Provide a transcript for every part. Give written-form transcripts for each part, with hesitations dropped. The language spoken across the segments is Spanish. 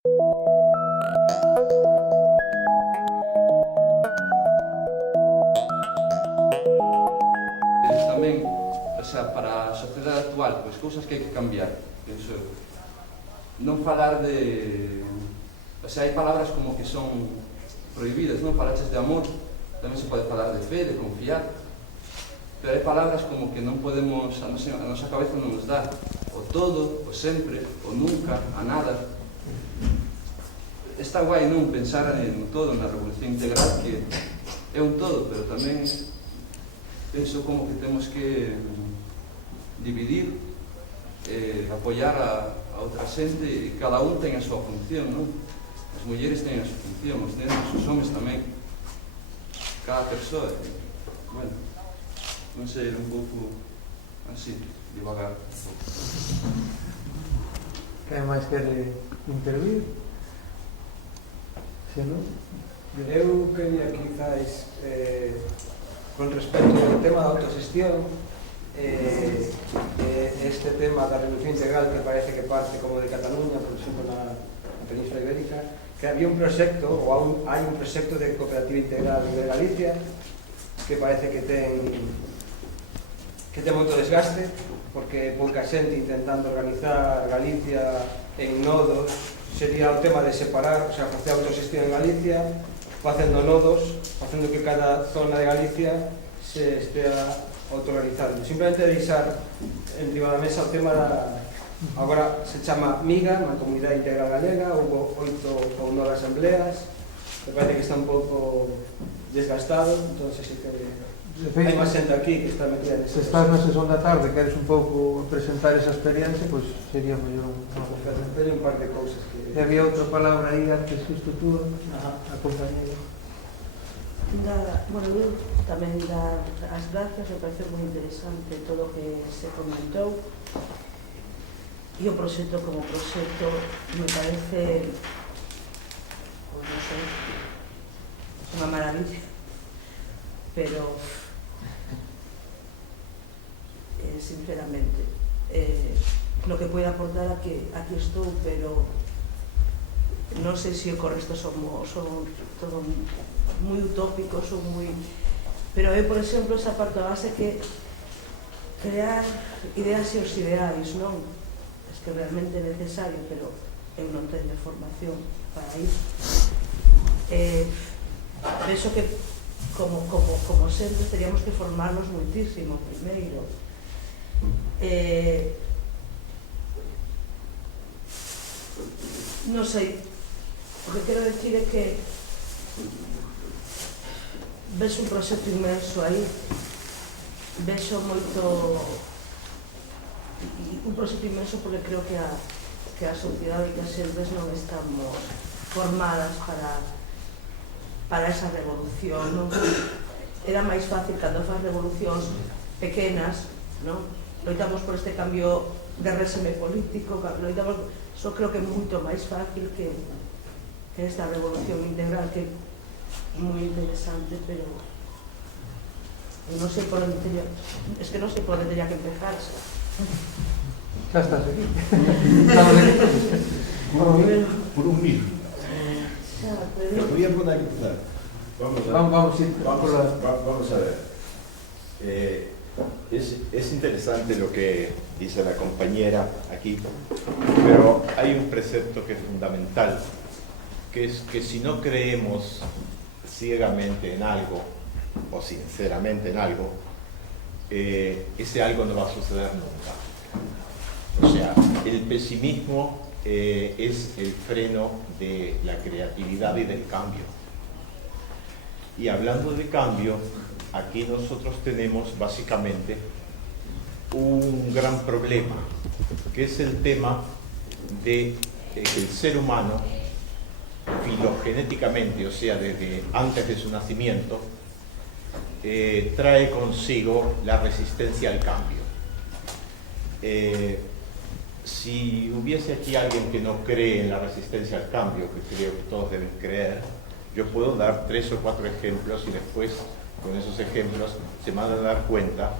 Tamén, o sea, para a sociedade actual, pois cousas que hai que cambiar, penso eu. Non falar de... O sea, hai palabras como que son prohibidas, non? Falaches de amor, tamén se pode falar de fe, de confiar, pero hai palabras como que non podemos, a nosa cabeza non nos dá. O todo, o sempre, o nunca, a nada. Está guai, non? Pensar no todo, na revolución integral, que é un todo, pero tamén penso como que temos que dividir, apoiar a outra xente, e cada un ten a súa función, non? As mulleres teñen a súa función, os nenos, os homens tamén. Cada persoa, bueno, non sei, un pouco así, divagar. Quen máis quere intervir? Se non? Eu quería quizás, con respecto ao tema da autoxestión, este tema da revolución integral que parece que parte como de Cataluña, por exemplo, na Península Ibérica, que había un proxecto, ou hai un proxecto de cooperativa integral de Galicia que parece que ten moito desgaste, porque pouca xente intentando organizar Galicia en nodos. Sería o tema de separar, o sea, facer autoxestión en Galicia, facendo nodos, facendo que cada zona de Galicia se estea autoorganizando. Simplemente deixar en riba da mesa o tema da... Agora se chama MIGA, na Comunidade Integral Galega, houve 8 ou 9 asambleas, me parece que está un pouco desgastado, entón se que... Hai máis xente aquí que está metida nese... Se estás na sesión da tarde e queres un pouco presentar esa experiencia, pois sería mellor Teño un par de cousas que... E había outra palabra aí antes que isto tú, a compañera. Bueno, eu tamén dar as gracias, me parece moi interesante todo o que se comentou, e o proxecto como proxecto me parece, pois non sei, unha maravilla, pero sinceramente lo que puedo aportar aquí estou, pero non sei se o correcto son todo moi utópicos, son moi... Pero eu, por exemplo, esa parte base que crear ideas e os ideais, non? Es que realmente é necesario, pero eu non teño formación para iso. Penso que como sempre teríamos que formarnos muitísimo primeiro. Non sei, o que quero decir é que ves un proxecto inmenso aí, vexo moito, un proxecto inmenso porque creo que a sociedade e que as xentes non estamos formadas para esa revolución, non? Era máis fácil cando faz revolucións pequenas, non? Loitamos por este cambio de réxime político, loitamos... Só creo que é moito máis fácil que esta revolución integral, que é moi interesante, pero non sei por onde teña... Es que non sei por onde teña que empezar. Xa estás aquí. Por un mil. Pero Podría por aquí empezar. Vamos a ver. Es interesante lo que dice la compañera aquí, pero hay un precepto que es fundamental, que es que si no creemos ciegamente en algo, o sinceramente en algo, ese algo no va a suceder nunca. O sea, el pesimismo es el freno de la creatividad y del cambio. Y hablando de cambio, aquí nosotros tenemos básicamente un gran problema, que es el tema de que el ser humano, filogenéticamente, o sea, desde antes de su nacimiento, trae consigo la resistencia al cambio. Si hubiese aquí alguien que no cree en la resistencia al cambio, que creo que todos deben creer, yo puedo dar 3 o 4 ejemplos y después con esos ejemplos se van a dar cuenta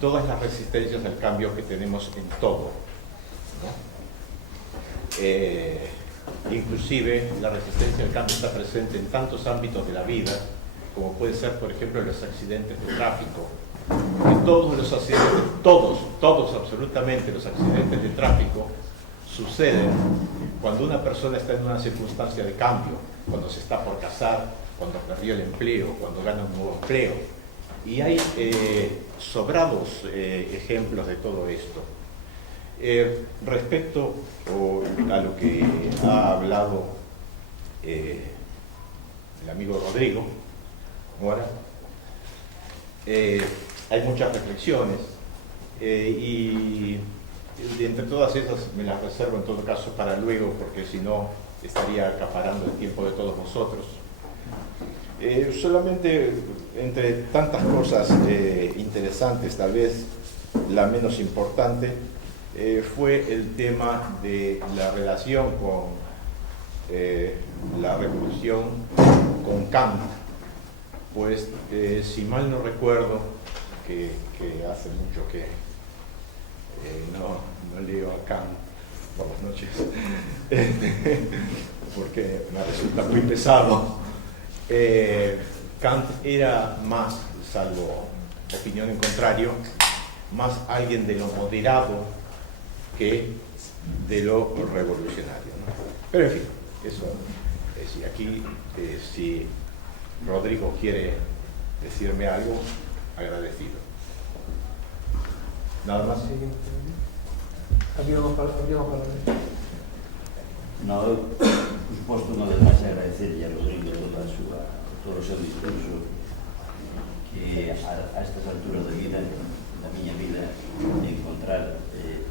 todas las resistencias al cambio que tenemos en todo, ¿no? inclusive la resistencia al cambio está presente en tantos ámbitos de la vida, como puede ser, por ejemplo, los accidentes de tráfico. Que todos los accidentes, todos absolutamente los accidentes de tráfico suceden cuando una persona está en una circunstancia de cambio, cuando se está por casar, cuando perdió el empleo, cuando gana un nuevo empleo. Y hay sobrados ejemplos de todo esto. Respecto a lo que ha hablado el amigo Rodrigo Mora, hay muchas reflexiones y entre todas esas me las reservo en todo caso para luego, porque si no estaría acaparando el tiempo de todos vosotros. Solamente entre tantas cosas interesantes, tal vez la menos importante fue el tema de la relación con la revolución con Kant. Pues si mal no recuerdo, que hace mucho que no leo a Kant por las noches, porque me resulta muy pesado. Kant era más, salvo opinión en contrario, más alguien de lo moderado que de lo revolucionario, ¿no? Pero en fin, eso es. Y aquí, si Rodrigo quiere decirme algo, agradecido. Nada más. Había unha palabra. No, por suposto, unha vez máis agradecerlle a Rodrigo todo o seu discurso, que a estas alturas da vida, da miña vida, de encontrar,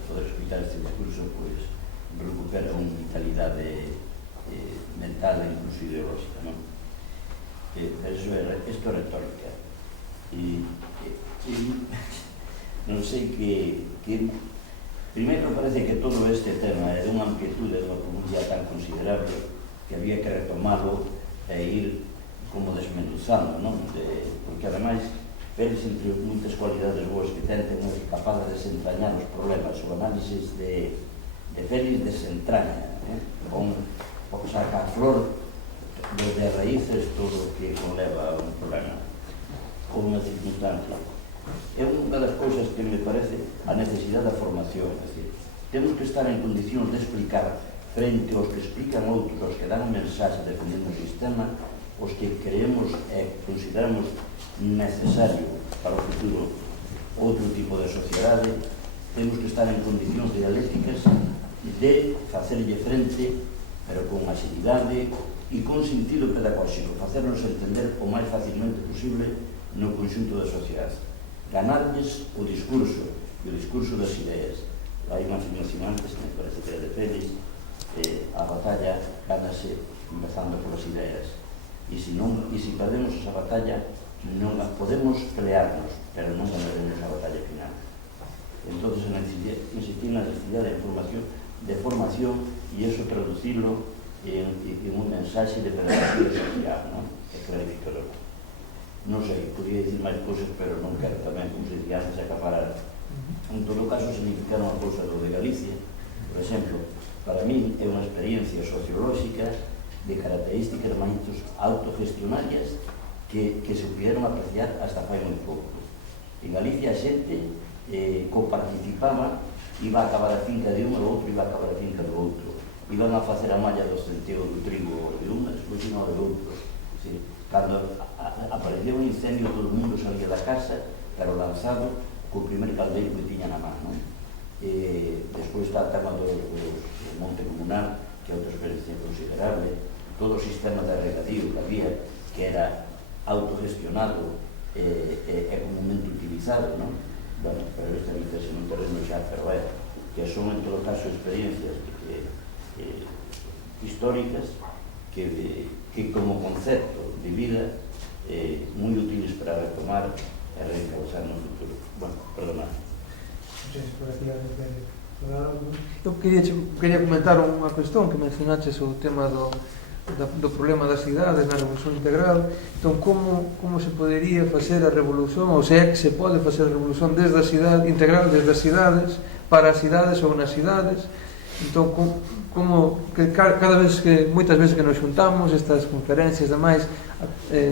poder escutar este discurso, pois recupera unha vitalidade mental e incluso ideológica, non? Pero isto é retórica. E non sei que primeiro parece que todo este tema é de unha amplitude, de unha profundidade tan considerable que había que retomalo e ir como desmenuzando, non? Porque ademais Pérez, entre moitas cualidades boas que ten é capaz de desentrañar os problemas. O análisis de Félix desentraña, saca a flor desde as raíces todo o que conleva un problema ou unha circunstancia. É unha das cousas que me parece a necesidade da formación, é dicir, temos que estar en condicións de explicar frente aos que explican outros, aos que dan un mensaxe defendendo o sistema, os que creemos e consideramos necesario para o futuro outro tipo de sociedade. Temos que estar en condicións dialécticas de facerlle frente, pero con agilidade e con sentido pedagóxico, facernos entender o máis facilmente posible no conxunto da sociedade. Ganarles o discurso, e o discurso das ideas. Hai unha afirmación antes, que me parece que é de Félix, a batalla gánase empezando polas ideas. E se perdemos esa batalla, non podemos pelearnos, pero non ganaremos a batalla final. Entón, insistir na necesidade de formación e iso traducilo en un mensaxe de pedagogía social, non? Que creo, non sei, podría dicir máis cousas, pero non quero tamén, como se dicía antes, acaparar. En todo caso, significar unha cousa do de Galicia, por exemplo, para mí é unha experiencia sociolóxica de características máis autogestionarias que se pudieron apreciar hasta fai moi pouco. En Galicia a xente coparticipaba, iba a acabar a finca de un e o outro iba a acabar a finca do outro. Iban a facer a malla do centeo do trigo de un e despois iban ao de outro. Cando apareceu un incendio, todo o mundo salía da casa, pero lanzado co primer caldeiro que tiña na man, non? Despois está o tema do monte comunal, que é outra experiencia considerable, todo o sistema de regadío que había, que era autogestionado e comunmente utilizado, non? Bueno, pero esta vez en un terreno xa, pero que son en todo caso experiencias históricas que como concepto de vida moi útiles para retomar e reencauzar no futuro. Bueno, perdona. Eu quería comentar unha cuestión que mencionaches o tema do problema das cidades na revolución integral. Entón, como se podería facer a revolución, ou se é que se pode facer a revolución desde a cidade integral, desde as cidades, para as cidades ou nas cidades, Entón, como que cada vez que, moitas veces que nos xuntamos, estas conferencias e demais,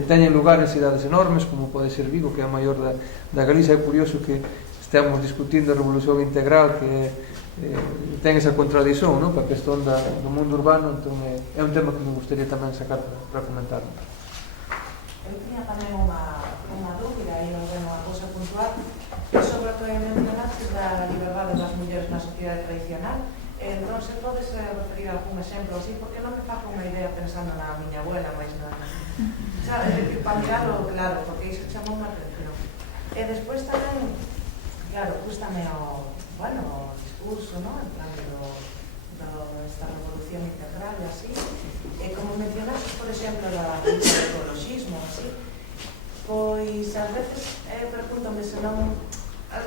teñen lugar en cidades enormes, como pode ser Vigo, que é a maior da Galicia. É curioso que estamos discutindo a revolución integral, que ten esa contradición, non? Para a questão do mundo urbano. Entón, é un tema que me gustaría tamén sacar para comentar. Eu tiña tamén unha dúbida e non vemos a cousa puntual sobre o que mencionaste da liberdade das mulleres na sociedade tradicional. Non se podes referir a algún exemplo así, porque non me fago unha idea pensando na miña abuela, máis nada. Sabes, para mirarlo claro, porque iso chamou unha atención. E despois tamén, claro, gústame o discurso, non? En plan esta revolución integral e así. E como mencionaste, por exemplo, da ecologismo, así, pois ás veces pregúntame se non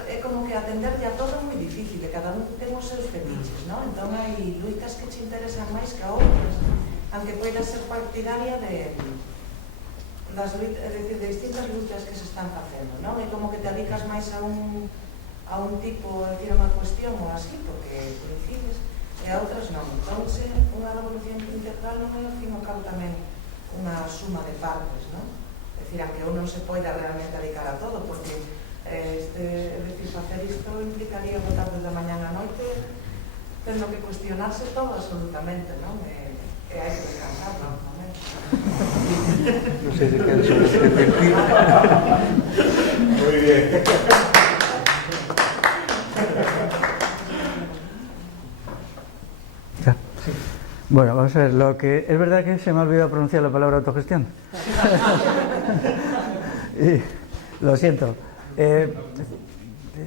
é como que atenderlle a todo é moi difícil, e cada un ten os seus fetiches, non? Entón hai luitas que te interesan máis que a outras, aunque poida ser partidaria das luitas, é dicir, de distintas luitas que se están facendo, non? É como que te dedicas máis a un tipo, a decir, a unha cuestión ou así, porque coincides, e a outras non. Entón, unha revolución integral non é, ao fin ao cabo, tamén unha suma de partes, non? É dicir, aunque un non se poida realmente dedicar a todo, porque facer isto implicaría botar desde a mañana a noite tendo que cuestionarse todo absolutamente, non? E hai que descansar, non? Non sei se queres repetir. Muy bien. Bueno, vamos a ver, es verdad que se me ha olvidado pronunciar la palabra autogestión. Y, lo siento.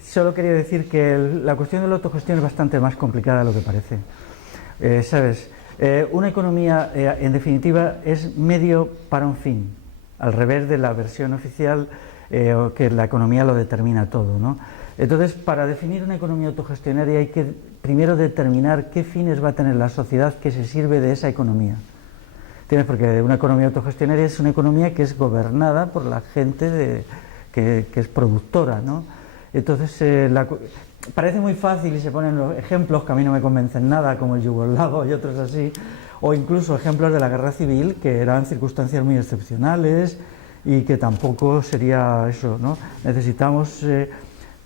Solo quería decir que la cuestión de la autogestión es bastante más complicada de lo que parece. ¿Sabes? Una economía, en definitiva, es medio para un fin, al revés de la versión oficial, que la economía lo determina todo, ¿no? Entonces, para definir una economía autogestionaria hay que primero determinar qué fines va a tener la sociedad que se sirve de esa economía. ¿Entiendes? Porque una economía autogestionaria es una economía que es gobernada por la gente que es productora, ¿no? Entonces, parece muy fácil y se ponen los ejemplos que a mí no me convencen nada, como el yugoslavo y otros así, o incluso ejemplos de la guerra civil, que eran circunstancias muy excepcionales y que tampoco sería eso, ¿no? Necesitamos...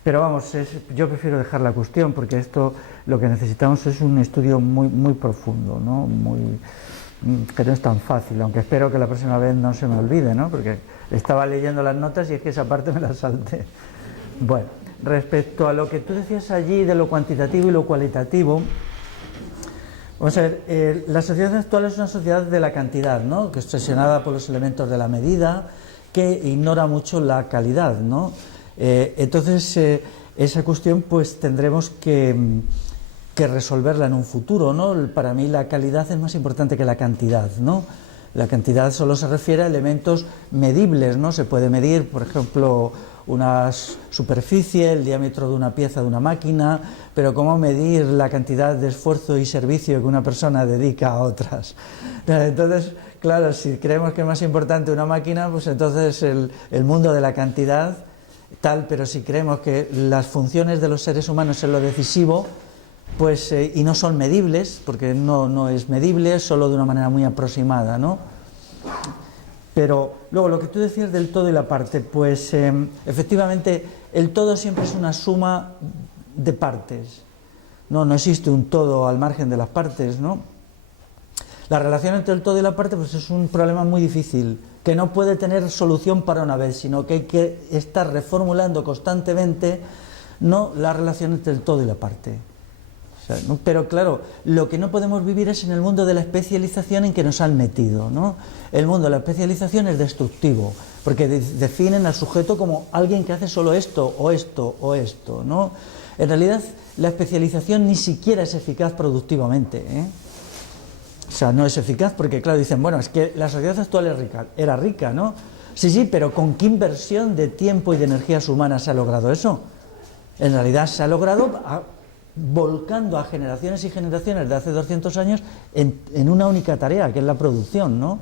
pero vamos, yo prefiero dejar la cuestión, porque esto lo que necesitamos es un estudio muy profundo, ¿no? Que no es tan fácil, aunque espero que la próxima vez no se me olvide, ¿no? Porque estaba leyendo las notas y es que esa parte me la salté. Bueno, respecto a lo que tú decías allí de lo cuantitativo y lo cualitativo, vamos a ver, la sociedad actual es una sociedad de la cantidad, ¿no? Que es obsesionada por los elementos de la medida, que ignora mucho la calidad, ¿no? Entonces, esa cuestión pues tendremos que resolverla en un futuro, ¿no? Para mí la calidad es más importante que la cantidad, ¿no? La cantidad solo se refiere a elementos medibles, ¿no? Se puede medir, por ejemplo, una superficie, el diámetro de una pieza de una máquina, pero ¿cómo medir la cantidad de esfuerzo y servicio que una persona dedica a otras? Entonces, claro, si creemos que es más importante una máquina, pues entonces el mundo de la cantidad tal, pero si creemos que las funciones de los seres humanos es lo decisivo, pues y no son medibles, porque no es medible, solo de una manera muy aproximada, ¿no? Pero luego lo que tú decías del todo y la parte, pues efectivamente el todo siempre es una suma de partes, no existe un todo al margen de las partes, ¿no? La relación entre el todo y la parte pues es un problema muy difícil, que no puede tener solución para una vez, sino que hay que estar reformulando constantemente, no la relación entre el todo y la parte. O sea, ¿no? Pero claro, lo que no podemos vivir es en el mundo de la especialización en que nos han metido, ¿no? El mundo de la especialización es destructivo, porque definen al sujeto como alguien que hace solo esto o esto o esto, ¿no? En realidad, la especialización ni siquiera es eficaz productivamente, ¿eh? O sea, no es eficaz porque, claro, dicen, bueno, es que la sociedad actual era rica, ¿no? Sí, pero ¿con qué inversión de tiempo y de energías humanas se ha logrado eso? En realidad se ha logrado volcando a generaciones y generaciones de hace 200 años en una única tarea, que es la producción, ¿no?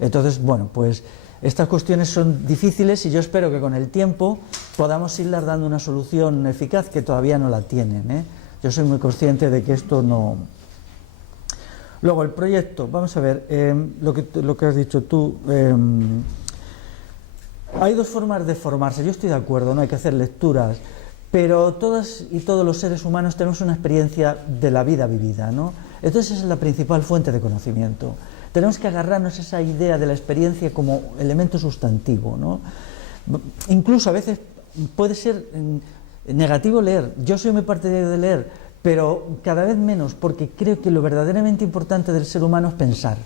Entonces, bueno, pues estas cuestiones son difíciles y yo espero que con el tiempo podamos irlas dando una solución eficaz, que todavía no la tienen, ¿eh? O Yo soy muy consciente de que esto no... Luego, el proyecto, vamos a ver, lo que has dicho tú, hay dos formas de formarse, yo estoy de acuerdo, no hay que hacer lecturas, pero todas y todos los seres humanos tenemos una experiencia de la vida vivida, ¿no? Entonces esa es la principal fuente de conocimiento. Tenemos que agarrarnos a esa idea de la experiencia como elemento sustantivo, ¿no? Incluso a veces puede ser negativo leer, yo soy muy partidario de leer, pero cada vez menos, porque creo que lo verdaderamente importante del ser humano es pensar.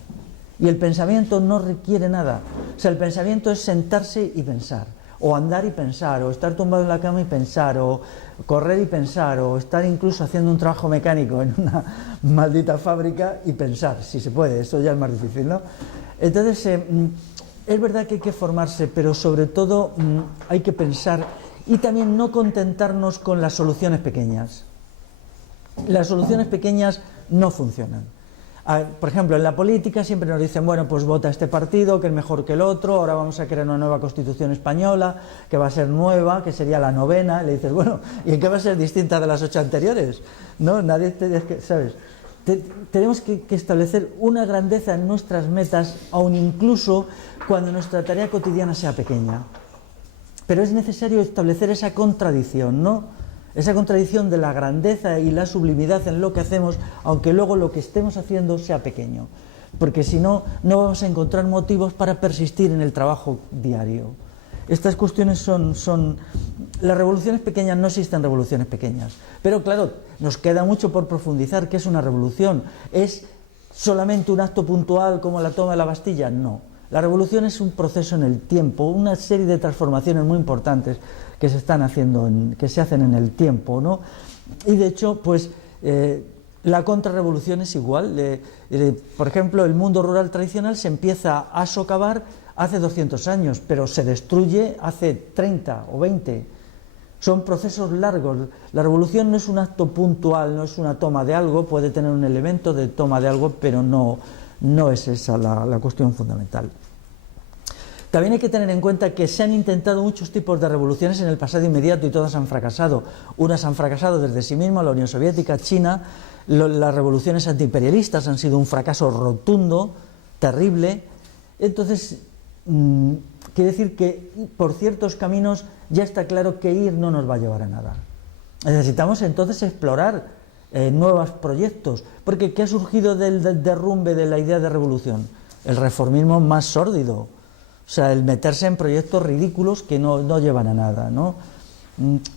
Y el pensamiento no requiere nada. O sea, el pensamiento es sentarse y pensar, o andar y pensar, o estar tumbado en la cama y pensar, o correr y pensar, o estar incluso haciendo un trabajo mecánico en una maldita fábrica y pensar, si se puede, eso ya es más difícil, ¿no? Entonces, es verdad que hay que formarse, pero sobre todo hay que pensar y también no contentarnos con las soluciones pequeñas. Las soluciones pequeñas no funcionan. Por ejemplo, en la política siempre nos dicen, bueno, pues vota este partido, que es mejor que el otro, ahora vamos a crear una nueva Constitución española, que va a ser nueva, que sería la 9ª, y le dices, bueno, ¿y en qué va a ser distinta de las 8 anteriores? ¿No? Nadie te... ¿sabes? Tenemos que establecer una grandeza en nuestras metas, aun incluso cuando nuestra tarea cotidiana sea pequeña. Pero es necesario establecer esa contradicción, ¿no? Esa contradicción de la grandeza y la sublimidad en lo que hacemos, aunque luego lo que estemos haciendo sea pequeño. Porque si no, no vamos a encontrar motivos para persistir en el trabajo diario. Estas cuestiones son... Las revoluciones pequeñas, no existen revoluciones pequeñas. Pero claro, nos queda mucho por profundizar. ¿Qué es una revolución? ¿Es solamente un acto puntual como la toma de la Bastilla? No. La revolución es un proceso en el tiempo, una serie de transformaciones muy importantes que se están haciendo, que se hacen en el tiempo, ¿no? Y de hecho, pues la contrarrevolución es igual. Por ejemplo, el mundo rural tradicional se empieza a socavar hace 200 años, pero se destruye hace 30 o 20. Son procesos largos. La revolución no es un acto puntual, no es una toma de algo, puede tener un elemento de toma de algo, pero no es esa la cuestión fundamental. También hay que tener en cuenta que se han intentado muchos tipos de revoluciones en el pasado inmediato y todas han fracasado. Unas han fracasado desde sí mismas, la Unión Soviética, China. Las revoluciones antiimperialistas han sido un fracaso rotundo, terrible. Entonces, quiere decir que por ciertos caminos ya está claro que ir no nos va a llevar a nada. Necesitamos entonces explorar nuevos proyectos, porque ¿qué ha surgido del derrumbe de la idea de revolución? El reformismo más sórdido. O sea, el meterse en proyectos ridículos que no llevan a nada, ¿no?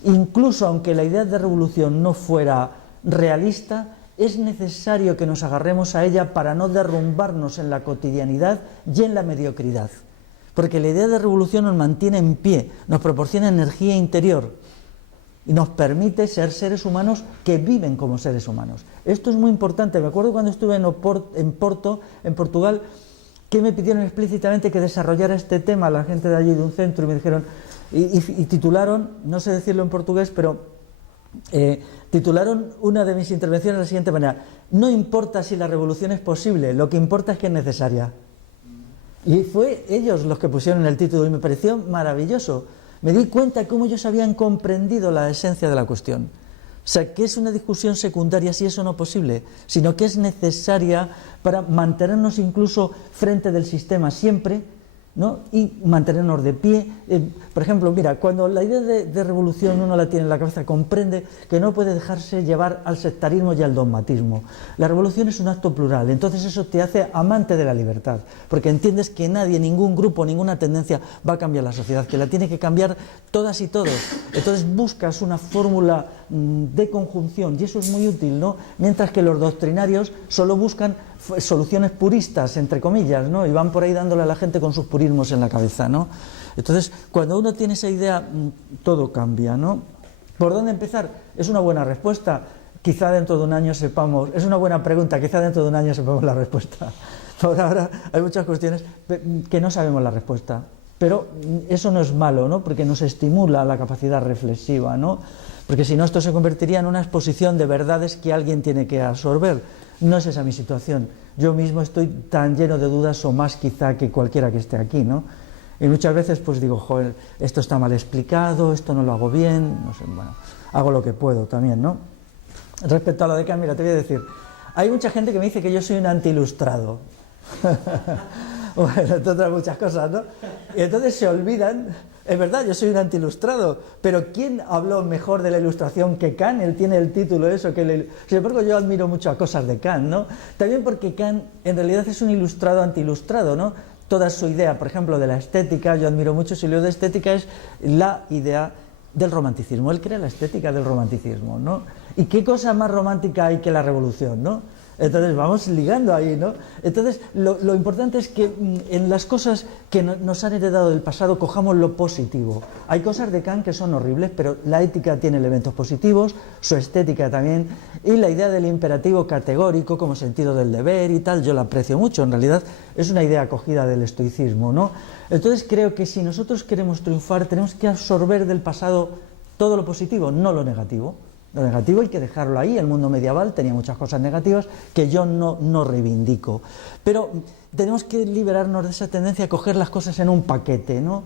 Incluso aunque la idea de revolución no fuera realista, es necesario que nos agarremos a ella para no derrumbarnos en la cotidianidad y en la mediocridad. Porque la idea de revolución nos mantiene en pie, nos proporciona energía interior y nos permite ser seres humanos que viven como seres humanos. Esto es muy importante. Me acuerdo cuando estuve en Porto, en Portugal, que me pidieron explícitamente que desarrollara este tema la gente de allí, de un centro, y me dijeron, y titularon, no sé decirlo en portugués, pero titularon una de mis intervenciones de la siguiente manera: no importa si la revolución es posible, lo que importa es que es necesaria. Y fue ellos los que pusieron el título y me pareció maravilloso. Me di cuenta cómo ellos habían comprendido la esencia de la cuestión. O sea, que es una discusión secundaria si eso no es posible, sino que es necesaria para mantenernos incluso frente del sistema siempre, ¿no? Y mantenernos de pie. Por ejemplo, mira, cuando la idea de revolución uno la tiene en la cabeza, comprende que no puede dejarse llevar al sectarismo y al dogmatismo. La revolución es un acto plural, entonces eso te hace amante de la libertad, porque entiendes que nadie, ningún grupo, ninguna tendencia va a cambiar la sociedad, que la tiene que cambiar todas y todos. Entonces buscas una fórmula de conjunción y eso es muy útil, ¿no? Mientras que los doctrinarios solo buscan soluciones puristas, entre comillas, ¿no? Y van por ahí dándole a la gente con sus purismos en la cabeza, ¿no? Entonces, cuando uno tiene esa idea, todo cambia, ¿no? ¿Por dónde empezar? Es una buena respuesta. Quizá dentro de un año sepamos... Es una buena pregunta. Quizá dentro de un año sepamos la respuesta. Por ahora hay muchas cuestiones que no sabemos la respuesta. Pero eso no es malo, ¿no? Porque nos estimula la capacidad reflexiva, ¿no? Porque si no, esto se convertiría en una exposición de verdades que alguien tiene que absorber. No es esa mi situación. Yo mismo estoy tan lleno de dudas o más quizá que cualquiera que esté aquí, ¿no? Y muchas veces pues digo, joder, esto está mal explicado, esto no lo hago bien, no sé, bueno, hago lo que puedo también, ¿no? respecto a lo de Kant, mira, te voy a decir, hay mucha gente que me dice que yo soy un antiilustrado. Bueno, entre otras muchas cosas, ¿no? Y entonces se olvidan, es verdad, yo soy un antiilustrado, pero ¿quién habló mejor de la ilustración que Kant? Él tiene el título eso, sin embargo yo admiro mucho a cosas de Kant, ¿no? También porque Kant en realidad es un ilustrado antiilustrado, ¿no? Toda su idea, por ejemplo, de la estética, yo admiro mucho su libro de estética, es la idea del romanticismo. Él crea la estética del romanticismo, ¿no? ¿Y qué cosa más romántica hay que la revolución, no? Entonces vamos ligando ahí, ¿no? Entonces lo importante es que en las cosas que nos han heredado del pasado cojamos lo positivo. Hay cosas de Kant que son horribles, pero la ética tiene elementos positivos, su estética también, y la idea del imperativo categórico como sentido del deber y tal, yo la aprecio mucho, en realidad es una idea acogida del estoicismo, ¿no? Entonces creo que si nosotros queremos triunfar tenemos que absorber del pasado todo lo positivo, no lo negativo. Lo negativo hay que dejarlo ahí. El mundo medieval tenía muchas cosas negativas que yo no reivindico. Pero tenemos que liberarnos de esa tendencia a coger las cosas en un paquete, ¿no?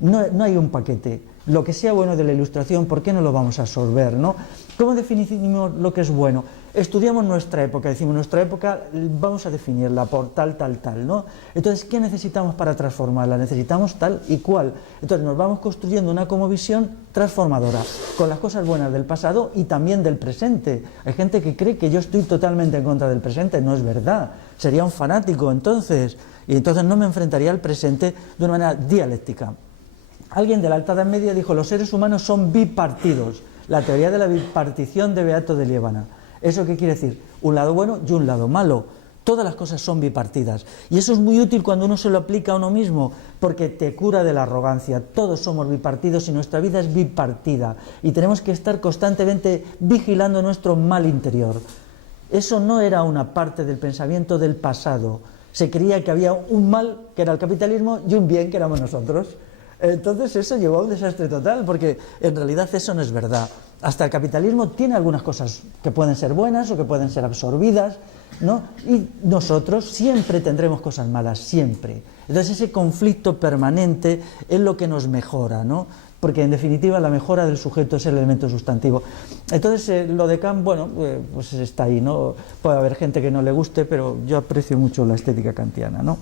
No hay un paquete. Lo que sea bueno de la ilustración, ¿por qué no lo vamos a absorber, no? ¿Cómo definimos lo que es bueno? Estudiamos nuestra época, decimos nuestra época, vamos a definirla por tal, ¿no? Entonces, ¿qué necesitamos para transformarla? Necesitamos tal y cual. Entonces, nos vamos construyendo una cosmovisión transformadora, con las cosas buenas del pasado y también del presente. Hay gente que cree que yo estoy totalmente en contra del presente, no es verdad. Sería un fanático entonces, y entonces no me enfrentaría al presente de una manera dialéctica. Alguien de la Alta Edad Media dijo, los seres humanos son bipartidos, la teoría de la bipartición de Beato de Liébana. ¿Eso qué quiere decir? Un lado bueno y un lado malo. Todas las cosas son bipartidas. Y eso es muy útil cuando uno se lo aplica a uno mismo, porque te cura de la arrogancia. Todos somos bipartidos y nuestra vida es bipartida. Y tenemos que estar constantemente vigilando nuestro mal interior. Eso no era una parte del pensamiento del pasado. Se creía que había un mal, que era el capitalismo, y un bien, que éramos nosotros. Entonces eso llevó a un desastre total, porque en realidad eso no es verdad. Hasta el capitalismo tiene algunas cosas que pueden ser buenas o que pueden ser absorbidas, ¿no? Y nosotros siempre tendremos cosas malas, siempre. Entonces ese conflicto permanente es lo que nos mejora, ¿no? Porque en definitiva la mejora del sujeto es el elemento sustantivo. Entonces lo de Kant, bueno, pues está ahí, ¿no? Puede haber gente que no le guste, pero yo aprecio mucho la estética kantiana, ¿no?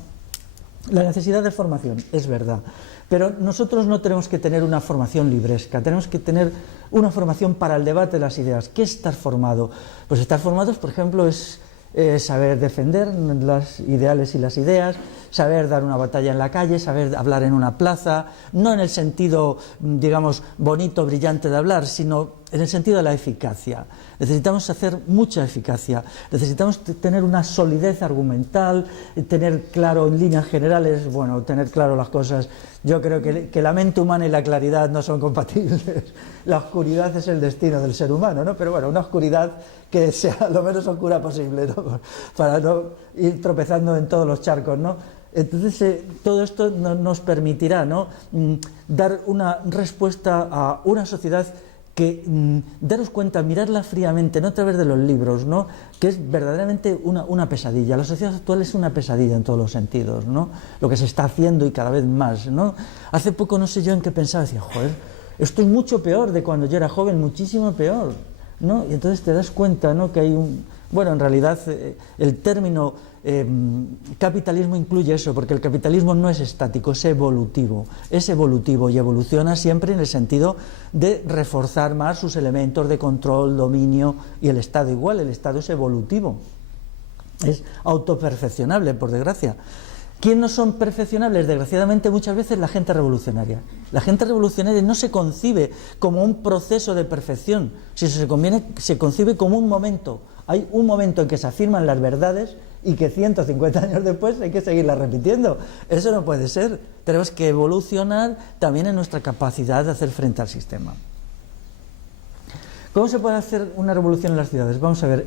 La necesidad de formación, es verdad, pero nosotros no tenemos que tener una formación libresca, tenemos que tener una formación para el debate de las ideas. ¿Qué es estar formado? Pues estar formados, por ejemplo, es saber defender los ideales y las ideas, saber dar una batalla en la calle, saber hablar en una plaza, no en el sentido, digamos, bonito, brillante de hablar, sino en el sentido de la eficacia. Necesitamos hacer mucha eficacia, necesitamos tener una solidez argumental, tener claro en líneas generales, bueno, tener claro las cosas. Yo creo que la mente humana y la claridad no son compatibles. La oscuridad es el destino del ser humano, ¿no? Pero bueno, una oscuridad que sea lo menos oscura posible, ¿no? Para no ir tropezando en todos los charcos, ¿no? Entonces todo esto nos permitirá, ¿no? Dar una respuesta a una sociedad que, daros cuenta, mirarla fríamente, no a través de los libros, ¿no? Que es verdaderamente una pesadilla. La sociedad actual es una pesadilla en todos los sentidos, ¿no? Lo que se está haciendo y cada vez más, ¿no? Hace poco no sé yo en qué pensaba, decía, joder, esto es mucho peor de cuando yo era joven, muchísimo peor, ¿no? Y entonces te das cuenta, ¿no? Que hay un... Bueno, en realidad el término capitalismo incluye eso, porque el capitalismo no es estático, es evolutivo y evoluciona siempre en el sentido de reforzar más sus elementos de control, dominio, y el Estado igual, el Estado es evolutivo, es autoperfeccionable, por desgracia. ¿Quién no son perfeccionables? Desgraciadamente muchas veces la gente revolucionaria. La gente revolucionaria no se concibe como un proceso de perfección, si se concibe como un momento. Hay un momento en que se afirman las verdades y que 150 años después hay que seguirlas repitiendo. Eso no puede ser. Tenemos que evolucionar también en nuestra capacidad de hacer frente al sistema. ¿Cómo se puede hacer una revolución en las ciudades? Vamos a ver.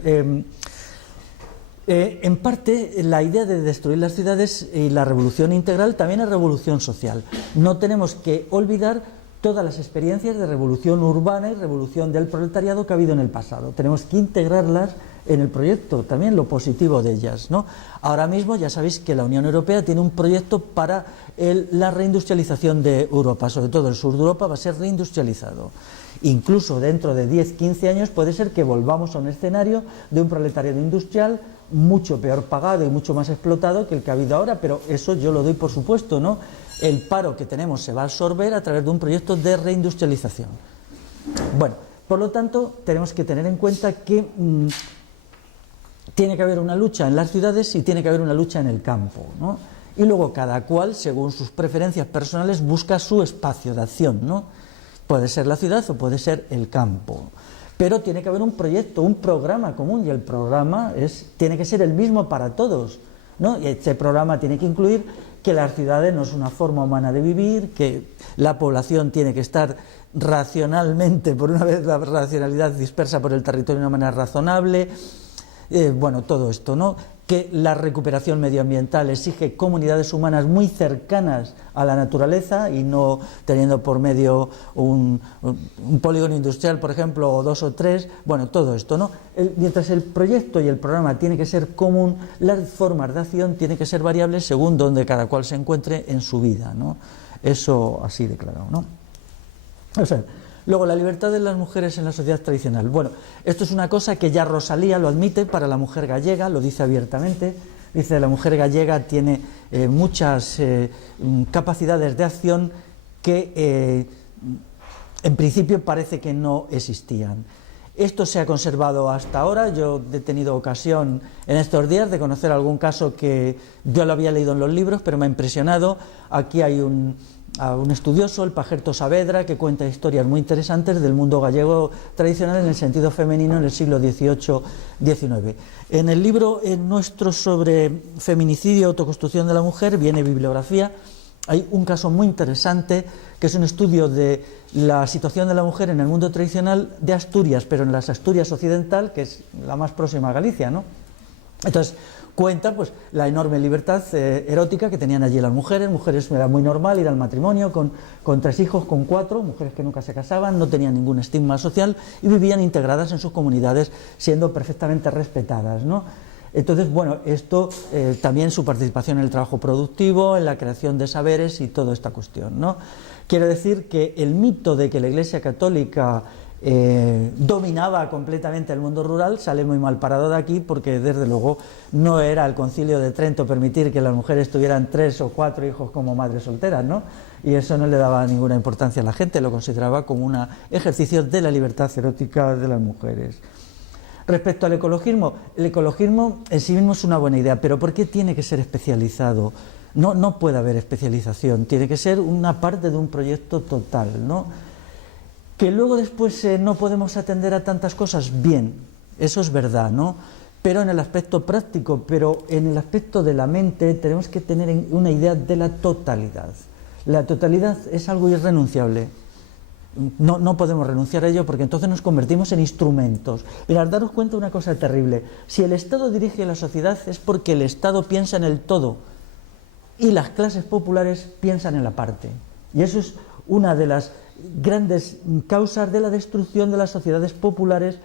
En parte, la idea de destruir las ciudades y la revolución integral también es revolución social. No tenemos que olvidar todas las experiencias de revolución urbana y revolución del proletariado que ha habido en el pasado. Tenemos que integrarlas en el proyecto, también lo positivo de ellas, ¿no? Ahora mismo ya sabéis que la Unión Europea tiene un proyecto para la reindustrialización de Europa, sobre todo el sur de Europa va a ser reindustrializado. Incluso dentro de 10, 15 años puede ser que volvamos a un escenario de un proletariado industrial mucho peor pagado y mucho más explotado que el que ha habido ahora, pero eso yo lo doy por supuesto, ¿no? El paro que tenemos se va a absorber a través de un proyecto de reindustrialización. Bueno, por lo tanto, tenemos que tener en cuenta que tiene que haber una lucha en las ciudades y tiene que haber una lucha en el campo, ¿no? Y luego cada cual, según sus preferencias personales, busca su espacio de acción, ¿no? Puede ser la ciudad o puede ser el campo. Pero tiene que haber un proyecto, un programa común, y el programa tiene que ser el mismo para todos, ¿no? Y este programa tiene que incluir que las ciudades no es una forma humana de vivir, que la población tiene que estar racionalmente, por una vez la racionalidad dispersa por el territorio de una manera razonable, bueno, todo esto, ¿no? Que la recuperación medioambiental exige comunidades humanas muy cercanas a la naturaleza y no teniendo por medio un polígono industrial, por ejemplo, o 2 o 3, bueno, todo esto, ¿no? Mientras el proyecto y el programa tiene que ser común, las formas de acción tienen que ser variables según donde cada cual se encuentre en su vida, ¿no? Eso así declarado, ¿no? O sea, luego, la libertad de las mujeres en la sociedad tradicional. Bueno, esto es una cosa que ya Rosalía lo admite para la mujer gallega, lo dice abiertamente. Dice, la mujer gallega tiene muchas capacidades de acción que en principio parece que no existían. Esto se ha conservado hasta ahora. Yo he tenido ocasión en estos días de conocer algún caso que yo lo había leído en los libros, pero me ha impresionado. Aquí hay un estudioso, el Pajerto Saavedra, que cuenta historias muy interesantes del mundo gallego tradicional en el sentido femenino en el siglo XVIII-XIX. En el libro nuestro sobre feminicidio y autoconstrucción de la mujer viene bibliografía. Hay un caso muy interesante que es un estudio de la situación de la mujer en el mundo tradicional de Asturias, pero en las Asturias occidental, que es la más próxima a Galicia, ¿no? Entonces, cuenta pues la enorme libertad erótica que tenían allí las mujeres. Era muy normal ir al matrimonio con 3 hijos, con 4, mujeres que nunca se casaban, no tenían ningún estigma social y vivían integradas en sus comunidades siendo perfectamente respetadas, ¿no? Entonces, bueno, esto también su participación en el trabajo productivo, en la creación de saberes y toda esta cuestión, ¿no? Quiero decir que el mito de que la Iglesia Católica dominaba completamente el mundo rural sale muy mal parado de aquí, porque desde luego no era el Concilio de Trento permitir que las mujeres tuvieran 3 o 4 hijos como madres solteras, ¿no? Y eso no le daba ninguna importancia a la gente, lo consideraba como un ejercicio de la libertad erótica de las mujeres. Respecto al ecologismo, el ecologismo en sí mismo es una buena idea, pero ¿por qué tiene que ser especializado? No puede haber especialización, tiene que ser una parte de un proyecto total, ¿no? Que luego después no podemos atender a tantas cosas, bien, eso es verdad, ¿no? Pero en el aspecto práctico, pero en el aspecto de la mente tenemos que tener una idea de la totalidad. La totalidad es algo irrenunciable. No podemos renunciar a ello, porque entonces nos convertimos en instrumentos. Mirad, daros cuenta de una cosa terrible. Si el Estado dirige la sociedad es porque el Estado piensa en el todo y las clases populares piensan en la parte. Y eso es una de las grandes causas de la destrucción de las sociedades populares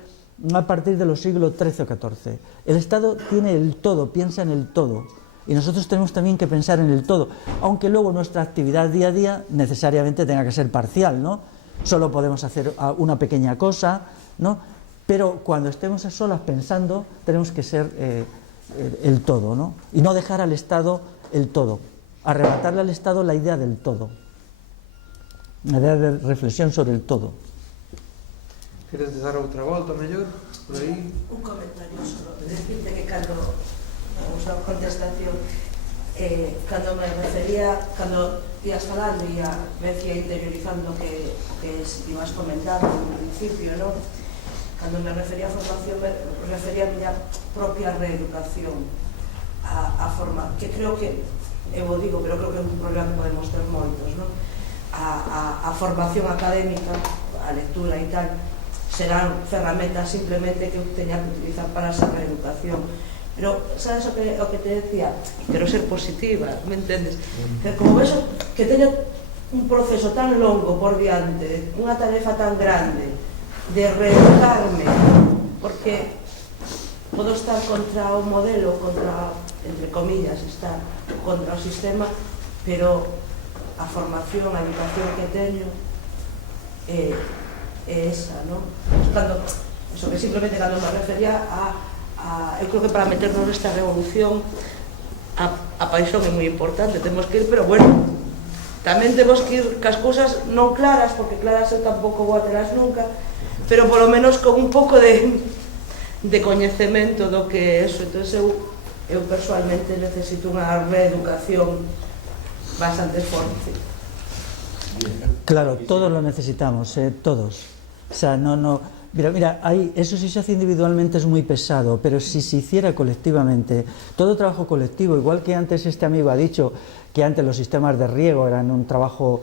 a partir de los siglos XIII o XIV. El Estado tiene el todo, piensa en el todo. Y nosotros tenemos también que pensar en el todo, aunque luego nuestra actividad día a día necesariamente tenga que ser parcial, ¿no? Solo podemos hacer una pequeña cosa, ¿no? Pero cuando estemos a solas pensando, tenemos que ser el todo, ¿no? Y no dejar al Estado el todo, arrebatarle al Estado la idea del todo, una idea de reflexión sobre el todo. Queres dar outra volta mellor por aí? Un comentario solo, decirte que cando a contestación cando me refería, cando ibas falando e me decía interiorizando que ibas comentando no principio, ¿no? Cando me refería a formación, me refería a miña propia reeducación, a forma, que creo que, eu o digo, pero creo que é un problema que podemos ter moitos, ¿no? A formación académica, a lectura e tal, serán ferramentas simplemente que eu teña que utilizar para esa reeducación. Pero, sabes o que te decía? Quero ser positiva, me entendes? Que como ves que teño un proceso tan longo por diante, unha tarefa tan grande de reeducarme, porque podo estar contra o modelo, contra, entre comillas, estar contra o sistema, pero a formación, a educación que teño é esa, non? Cando, eso que simplemente cando me refería eu creo que para meternos nesta revolución a paixón é moi importante, temos que ir, pero bueno, tamén temos que ir cas cousas non claras, porque claras eu tampouco vou a telas nunca, pero polo menos con un pouco de coñecemento do que é eso. Entón eu personalmente necesito unha reeducación bastante forte. Claro, todos lo necesitamos, todos. O sea, mira, eso si se hace individualmente es muy pesado, pero si se hiciera colectivamente, todo trabajo colectivo, igual que antes este amigo ha dicho que antes los sistemas de riego eran un trabajo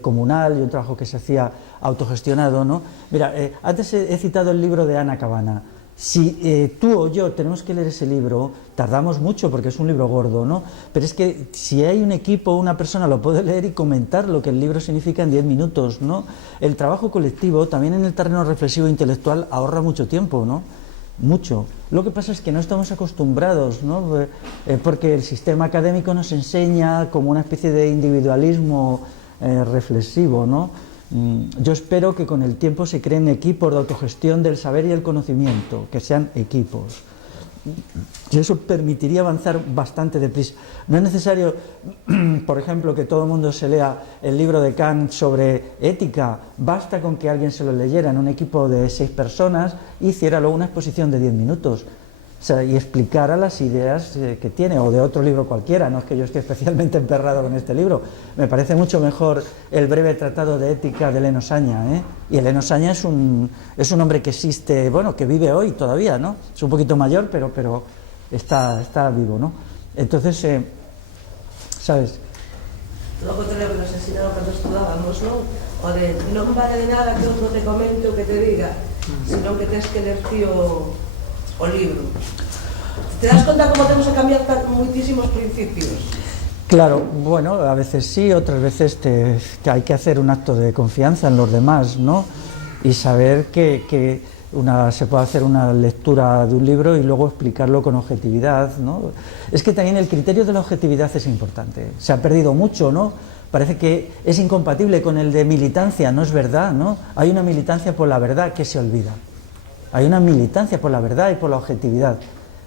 comunal y un trabajo que se hacía autogestionado, ¿no? Mira, antes he citado el libro de Ana Cabana. Si tú o yo tenemos que leer ese libro, tardamos mucho porque es un libro gordo, ¿no? Pero es que si hay un equipo, una persona lo puede leer y comentar lo que el libro significa en 10 minutos, ¿no? El trabajo colectivo, también en el terreno reflexivo intelectual, ahorra mucho tiempo, ¿no? Mucho. Lo que pasa es que no estamos acostumbrados, ¿no? Porque el sistema académico nos enseña como una especie de individualismo reflexivo, ¿no? Yo espero que con el tiempo se creen equipos de autogestión del saber y el conocimiento, que sean equipos. Y eso permitiría avanzar bastante deprisa. No es necesario, por ejemplo, que todo el mundo se lea el libro de Kant sobre ética. Basta con que alguien se lo leyera en un equipo de 6 personas y hiciera luego una exposición de 10 minutos. O sea, y explicara las ideas que tiene, o de otro libro cualquiera. No es que yo esté especialmente emperrado con este libro. Me parece mucho mejor el breve tratado de ética de Eleno Saña, ¿eh? Y Eleno Saña es un hombre que existe, bueno, que vive hoy todavía, ¿no? Es un poquito mayor, pero está vivo, ¿no? Entonces, ¿sabes? Logo te lembro que nos ensinaron cando estudábamos, non? O de non vale de nada que outro te comente o que te diga, senón que tens que ler ti o libro. ¿Te das cuenta cómo tenemos que cambiar muchísimos principios? Claro, bueno, a veces sí, otras veces que hay que hacer un acto de confianza en los demás, ¿no? Y saber que se puede hacer una lectura de un libro y luego explicarlo con objetividad, ¿no? Es que también el criterio de la objetividad es importante. Se ha perdido mucho, ¿no? Parece que es incompatible con el de militancia, no es verdad, ¿no? Hay una militancia por la verdad que se olvida. Hay una militancia por la verdad y por la objetividad.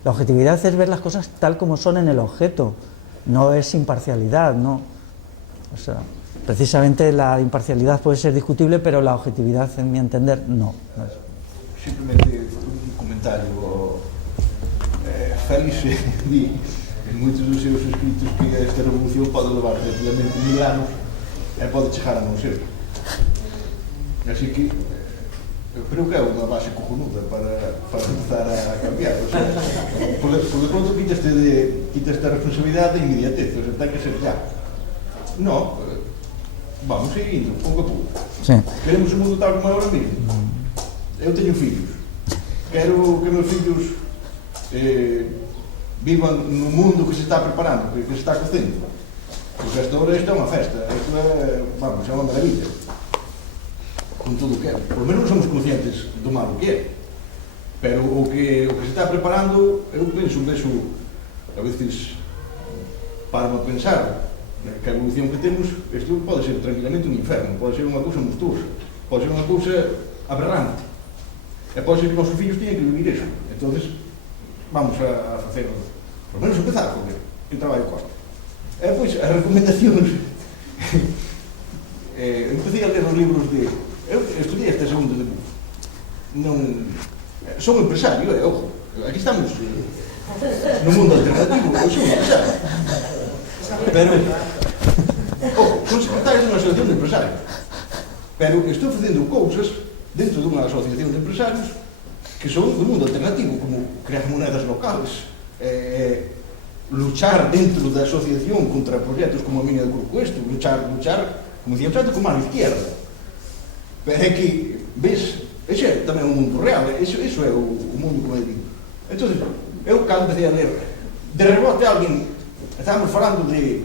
La objetividad es ver las cosas tal como son en el objeto, no es imparcialidad, ¿no? O sea, precisamente la imparcialidad puede ser discutible, pero la objetividad, en mi entender, no. Simplemente un comentario. Félix di en moitos dos seus escritos que esta revolución pode levar tranquilamente 1000 anos e pode chegar a non ser. Así que eu creo que é unha base cojonuda para empezar a cambiar. O sea, por de pronto quitaste a responsabilidade de inmediatez, o sea, ten que ser ya. No, vamos seguindo, pouco a pouco. Sí. Queremos un mundo tal como é ahora mismo. Eu teño fillos. Quero que meus fillos vivan nun mundo que se está preparando, que se está cocendo. Porque esta hora é unha festa, isto é, vamos, é unha maravilla. Con todo o que é. Por lo menos non somos conscientes do malo que é. Pero o que se está preparando, eu penso, a veces, para pensar que a evolución que temos, isto pode ser tranquilamente un inferno, pode ser unha cousa monstruosa, pode ser unha cousa aberrante. E pode ser que os nosos fillos teñan que vivir eso. Entonces, vamos a facer, por lo menos empezar, porque o traballo costa. E, pois, as recomendacións, empecé a ler os libros de... Eu estudiei esta segunda de Buff. Non... Son empresario, ojo. Aquí estamos no mundo alternativo. Eu son empresario. Pero... Ojo, son secretario dunha asociación de empresarios. Pero estou facendo cousas dentro dunha asociación de empresarios que son do mundo alternativo, como crear monedas locales, luchar dentro da asociación contra proxectos como a mina de Corcoesto, luchar, como dicía, con mano izquierda. Pero é que, ves, ese é tamén un mundo real, eso é o mundo como eu digo. Entón, eu cando empecé a ler, de rebote alguén, estábamos falando de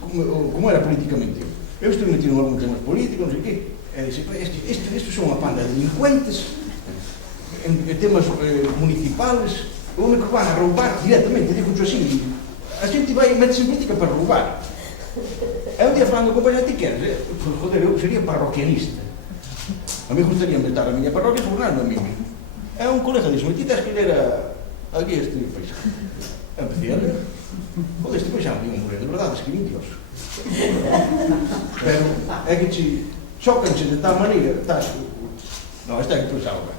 como era políticamente. Eu estou metido en algún temas políticos, non sei que, e disse, isto son unha panda de delincuentes, en temas municipales, o único que van a roubar directamente, digo así, a xente vai a meterse en política para roubar. E un día falando con compañero, ti queres? Joder, eu sería parroquianista. A mí gustaría estar a miña parroquia sobornando a mí mismo. É un colega dixo, ti tes que ler aquí este paisano. Empecé a ler. Joder, este paisano tiene un de verdade, escribín Dios. Pero é que chocanche de tal maneira, estás... Non, este é que pensar agora.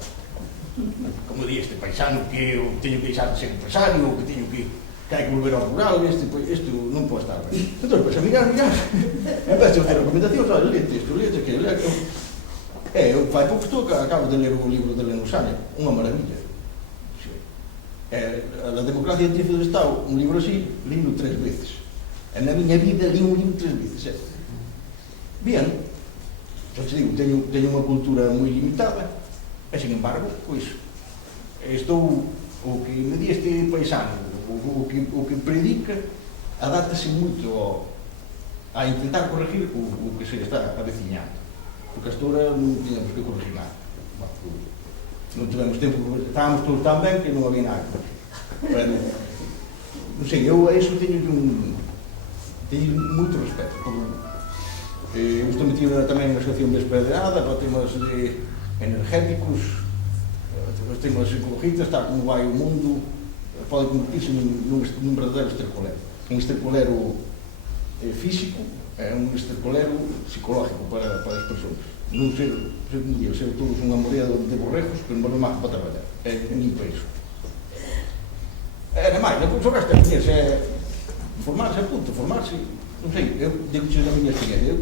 Como di este paisano que eu teño que deixar de ser empresario, que teño que hai que volver ao rural, isto non pode estar ben. Entón, pois, a mirar, empezo a facer recomendacións, olha, lete isto, lete aquilo, eu fai pouco estou que acabo de ler o libro de Lenusane, unha maravilla. A democracia antiga do Estado, un libro así, lílo 3 veces. E na miña vida li un libro 3 veces. Bien, xa te digo, teño unha cultura moi limitada, e, sin embargo, pois, estou, o que me di este paisano, o que predica, adaptase moito a intentar corregir o que se está aveciñando. Porque hasta ahora non tiñamos que corregir nada. Non tivemos tempo, estábamos todos tan ben que non había nada que corregir. Pero, non sei, eu a iso teño moito respeto. Eu estou metido tamén na asociación despedrada, para temas de energéticos, os temas ecologistas, tal como vai o mundo, pode convertirse nun verdadeiro estercolero. Un estercolero físico, é un estercolero psicológico para as persoas. Non ser todos unha morea de borregos que non van máis para traballar. É nin para iso. Era máis, depois o resto é poñerse, formarse, punto, formarse, non sei, eu digo que a miña experiencia,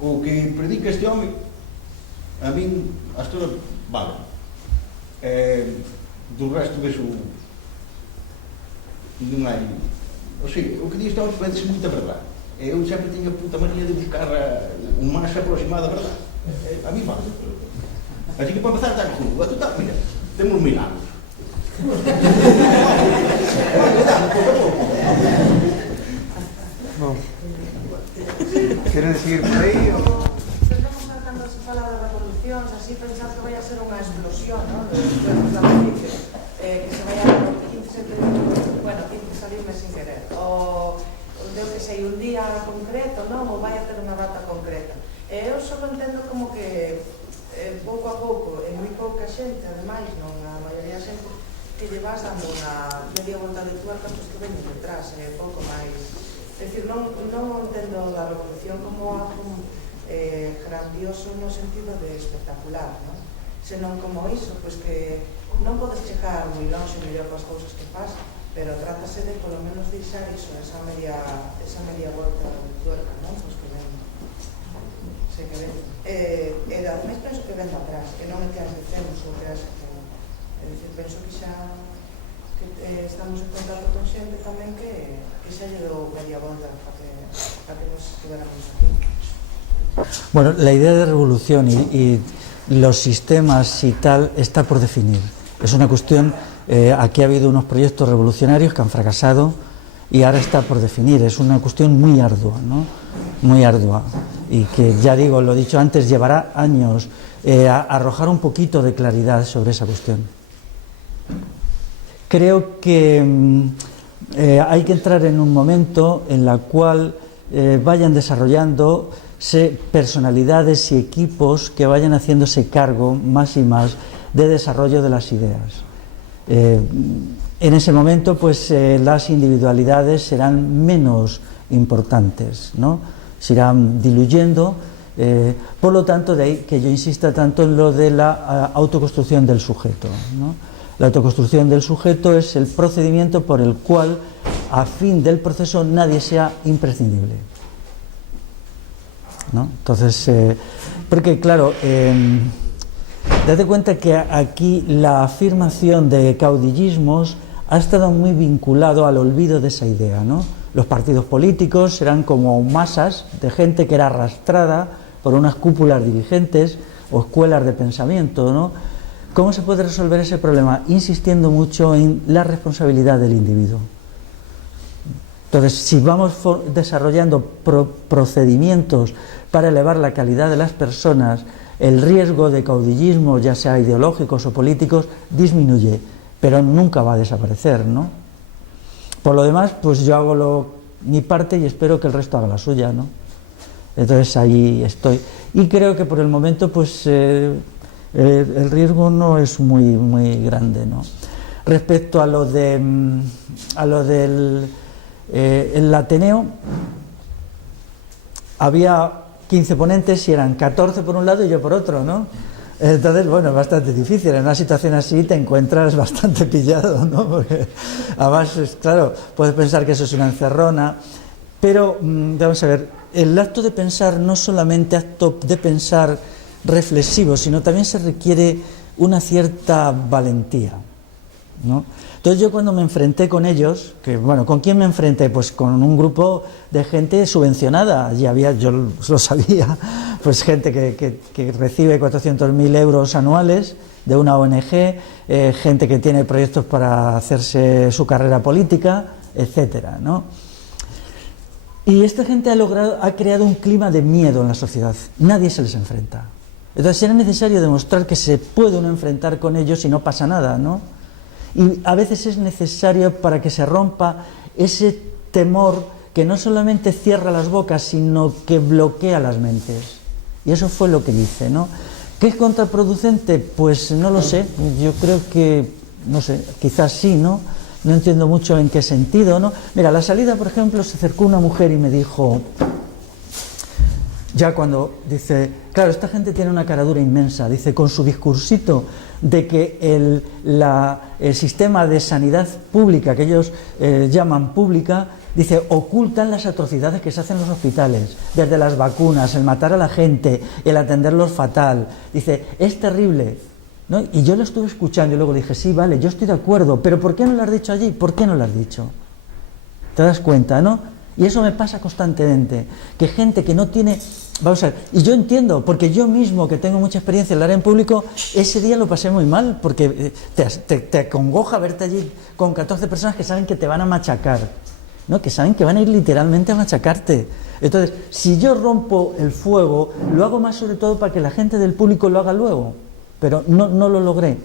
o que predica este home, a min, hasta ahora, vale. Do resto, vexo, non hai... O sea, o que di este home parece moita verdade. Eu sempre teño a puta manía de buscar o máis aproximado da verdade. A mí vale. Así que para empezar está con jugo. Total, mira, temos 1000 anos. Bom, queres seguir por aí? Cando se fala de revolucións, así pensar que vai a ser unha explosión, non? Despois da noticia, que se vai a 15 salirme sin querer. O deu que sei un día concreto, non? Ou vai a ter unha data concreta. Eu só entendo como que pouco a pouco, en moi pouca xente, ademais, non a maioría xente, que lle vas dando unha media volta de tuerca que veñen detrás, pouco máis. É dicir, non entendo da revolución como algo grandioso no sentido de espectacular, non? Senón como iso, pois que non podes chegar moi longe mellor coas cousas que pasan, pero trátase de polo menos deixar iso, esa media volta de tuerca, non? Pois que ven, sei que ven. E ademais penso que ven de atrás, que non é que as decemos ou que as que... É dicir, penso que xa estamos en contacto con xente tamén que xa lle dou media volta para que nos estuveramos aquí. Bueno, la idea de revolución y los sistemas y tal está por definir. Es una cuestión, aquí ha habido unos proyectos revolucionarios que han fracasado y ahora está por definir. Es una cuestión muy ardua, ¿no? Muy ardua. Y que, ya digo, lo he dicho antes, llevará años arrojar un poquito de claridad sobre esa cuestión. Creo que hay que entrar en un momento en el cual vayan desarrollando personalidades y equipos que vayan haciéndose cargo más y más de desarrollo de las ideas. En ese momento, pues las individualidades serán menos importantes, ¿no? Se irán diluyendo. Por lo tanto, de ahí que yo insista tanto en lo de la autoconstrucción del sujeto, ¿no? La autoconstrucción del sujeto es el procedimiento por el cual, a fin del proceso, nadie sea imprescindible, ¿no? Entonces, porque claro, date cuenta que aquí la afirmación de caudillismos ha estado muy vinculado al olvido de esa idea, ¿no? Los partidos políticos eran como masas de gente que era arrastrada por unas cúpulas dirigentes o escuelas de pensamiento, ¿no? ¿Cómo se puede resolver ese problema? Insistiendo mucho en la responsabilidad del individuo. Entonces, si vamos desarrollando procedimientos para elevar la calidad de las personas, el riesgo de caudillismo, ya sea ideológicos o políticos, disminuye, pero nunca va a desaparecer, ¿no? Por lo demás, pues yo hago mi parte y espero que el resto haga la suya, ¿no? Entonces ahí estoy. Y creo que por el momento pues el riesgo no es muy grande, ¿no? Respecto a lo del el Ateneo, había 15 ponentes y eran 14 por un lado y yo por otro, ¿no? Entonces, bueno, es bastante difícil. En una situación así te encuentras bastante pillado, ¿no? Porque además, claro, puedes pensar que eso es una encerrona, pero vamos a ver, el acto de pensar no solamente acto de pensar reflexivo, sino también se requiere una cierta valentía, ¿no? Entonces yo cuando me enfrenté con ellos, que bueno, ¿con quién me enfrenté? Pues con un grupo de gente subvencionada. Allí había, yo lo sabía, pues gente que recibe 400.000 euros anuales de una ONG, gente que tiene proyectos para hacerse su carrera política, etcétera, ¿no? Y esta gente ha creado un clima de miedo en la sociedad. Nadie se les enfrenta. Entonces era necesario demostrar que se puede uno enfrentar con ellos y no pasa nada, ¿no? Y a veces es necesario para que se rompa ese temor que no solamente cierra las bocas, sino que bloquea las mentes. Y eso fue lo que hice, ¿no? ¿Qué es contraproducente? Pues no lo sé. Yo creo que, no sé, quizás sí, ¿no? No entiendo mucho en qué sentido, ¿no? Mira, a la salida, por ejemplo, se acercó una mujer y me dijo, ya cuando dice, claro, esta gente tiene una caradura inmensa, dice, con su discursito de que el sistema de sanidad pública, que ellos llaman pública, dice, ocultan las atrocidades que se hacen en los hospitales, desde las vacunas, el matar a la gente, el atenderlos fatal, dice, es terrible, ¿no? Y yo lo estuve escuchando y luego dije, sí, vale, yo estoy de acuerdo, pero ¿por qué no lo has dicho allí? ¿Por qué no lo has dicho? ¿Te das cuenta, no? Y eso me pasa constantemente, que gente que no tiene, vamos a ver, y yo entiendo, porque yo mismo que tengo mucha experiencia en el área en público, ese día lo pasé muy mal, porque te acongoja verte allí con 14 personas que saben que te van a machacar, ¿no? Que saben que van a ir literalmente a machacarte. Entonces, si yo rompo el fuego, lo hago más sobre todo para que la gente del público lo haga luego, pero no lo logré.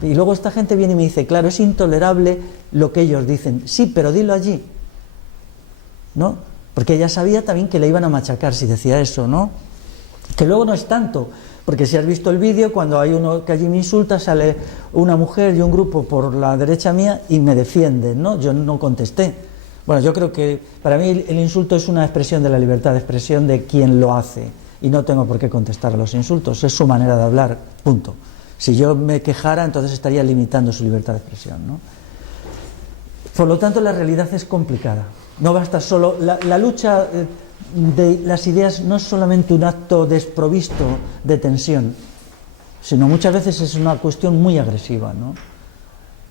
Y luego esta gente viene y me dice, claro, es intolerable lo que ellos dicen. Sí, pero dilo allí, ¿no? Porque ella sabía también que le iban a machacar si decía eso, ¿no? Que luego no es tanto, porque si has visto el vídeo, cuando hay uno que allí me insulta, sale una mujer y un grupo por la derecha mía y me defienden, ¿no? Yo no contesté. Bueno, yo creo que para mí el insulto es una expresión de la libertad de expresión de quien lo hace, y no tengo por qué contestar a los insultos, es su manera de hablar, punto. Si yo me quejara, entonces estaría limitando su libertad de expresión, ¿no? Por lo tanto, la realidad es complicada. No basta solo, la lucha de las ideas no es solamente un acto desprovisto de tensión, sino muchas veces es una cuestión muy agresiva, ¿no?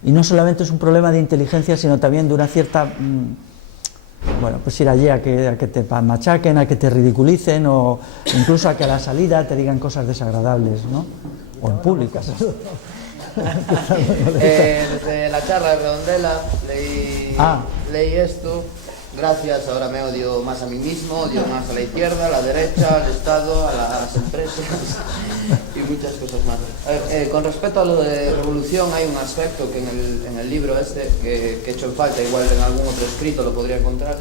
Y no solamente es un problema de inteligencia, sino también de una cierta, bueno, pues ir allí a que te machaquen, a que te ridiculicen, o incluso a que a la salida te digan cosas desagradables, ¿no? O en públicas. Desde la charla de Redondela leí esto. Gracias, ahora me odio más a mí mismo, odio más a la izquierda, a la derecha, al Estado, a las empresas y muchas cosas más. Con respecto a lo de revolución, hay un aspecto que en el libro este, que he hecho en falta, igual en algún otro escrito lo podría encontrar,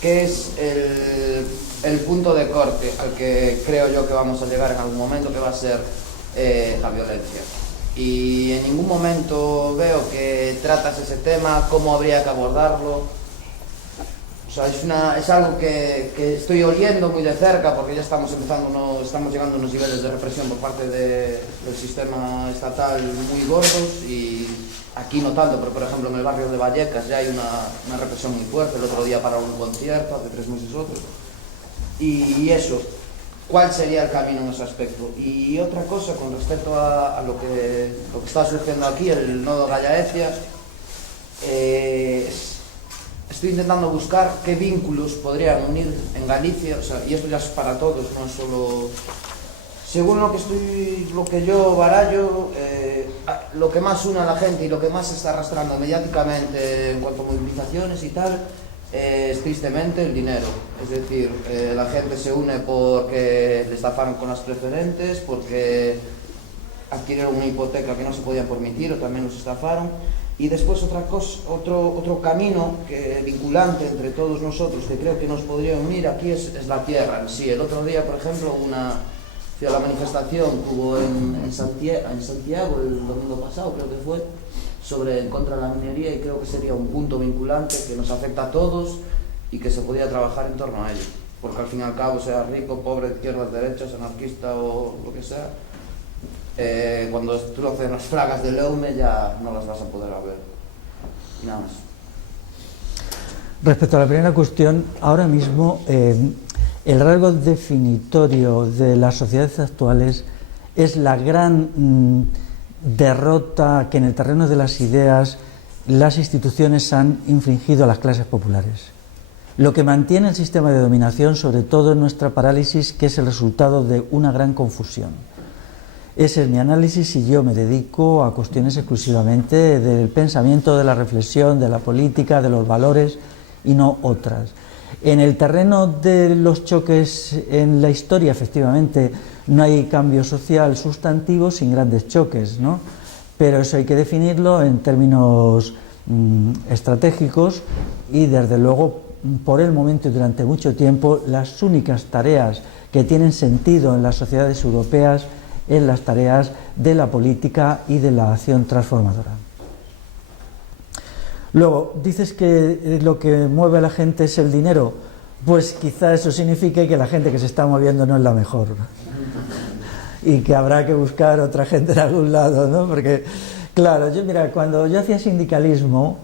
que es el punto de corte al que creo yo que vamos a llegar en algún momento, que va a ser la violencia. Y en ningún momento veo que tratas ese tema, cómo habría que abordarlo. O sea, es algo que estoy oliendo muy de cerca, porque ya estamos llegando a unos niveles de represión por parte del sistema estatal muy gordos, y aquí no tanto, pero por ejemplo en el barrio de Vallecas ya hay una represión muy fuerte. El otro día pararon un concierto, hace 3 meses otro. Y eso, ¿cuál sería el camino en ese aspecto? Y otra cosa con respecto a lo que está surgiendo aquí, el nodo Gallaecia, estoy intentando buscar qué vínculos podrían unir en Galicia, o sea, y esto ya es para todos, no es solo... Según lo que yo barallo, lo que más une a la gente y lo que más se está arrastrando mediáticamente en cuanto a movilizaciones y tal, es tristemente el dinero. Es decir, la gente se une porque le estafaron con las preferentes, porque adquirieron una hipoteca que no se podían permitir o también los estafaron. Y después otro camino vinculante entre todos nosotros que creo que nos podría unir aquí es la tierra en sí. El otro día, por ejemplo, fui a la manifestación que hubo en Santiago el domingo pasado, creo que fue, contra la minería, y creo que sería un punto vinculante que nos afecta a todos y que se podía trabajar en torno a ello. Porque al fin y al cabo, sea rico, pobre, izquierdas, derechas, anarquista o lo que sea, cuando destrocen las plagas del Eume ya no las vas a poder ver. Y nada más. Respecto a la primera cuestión, ahora mismo el rasgo definitorio de las sociedades actuales es la gran derrota que en el terreno de las ideas las instituciones han infligido a las clases populares. Lo que mantiene el sistema de dominación, sobre todo, es nuestra parálisis, que es el resultado de una gran confusión. Ese es mi análisis y yo me dedico a cuestiones exclusivamente del pensamiento, de la reflexión, de la política, de los valores y no otras. En el terreno de los choques en la historia, efectivamente, no hay cambio social sustantivo sin grandes choques, ¿no? Pero eso hay que definirlo en términos estratégicos y, desde luego, por el momento y durante mucho tiempo, las únicas tareas que tienen sentido en las sociedades europeas en las tareas de la política y de la acción transformadora. Luego, dices que lo que mueve a la gente es el dinero. Pues quizá eso signifique que la gente que se está moviendo no es la mejor y que habrá que buscar otra gente en algún lado, ¿no? Porque, claro, mira, cuando yo hacía sindicalismo,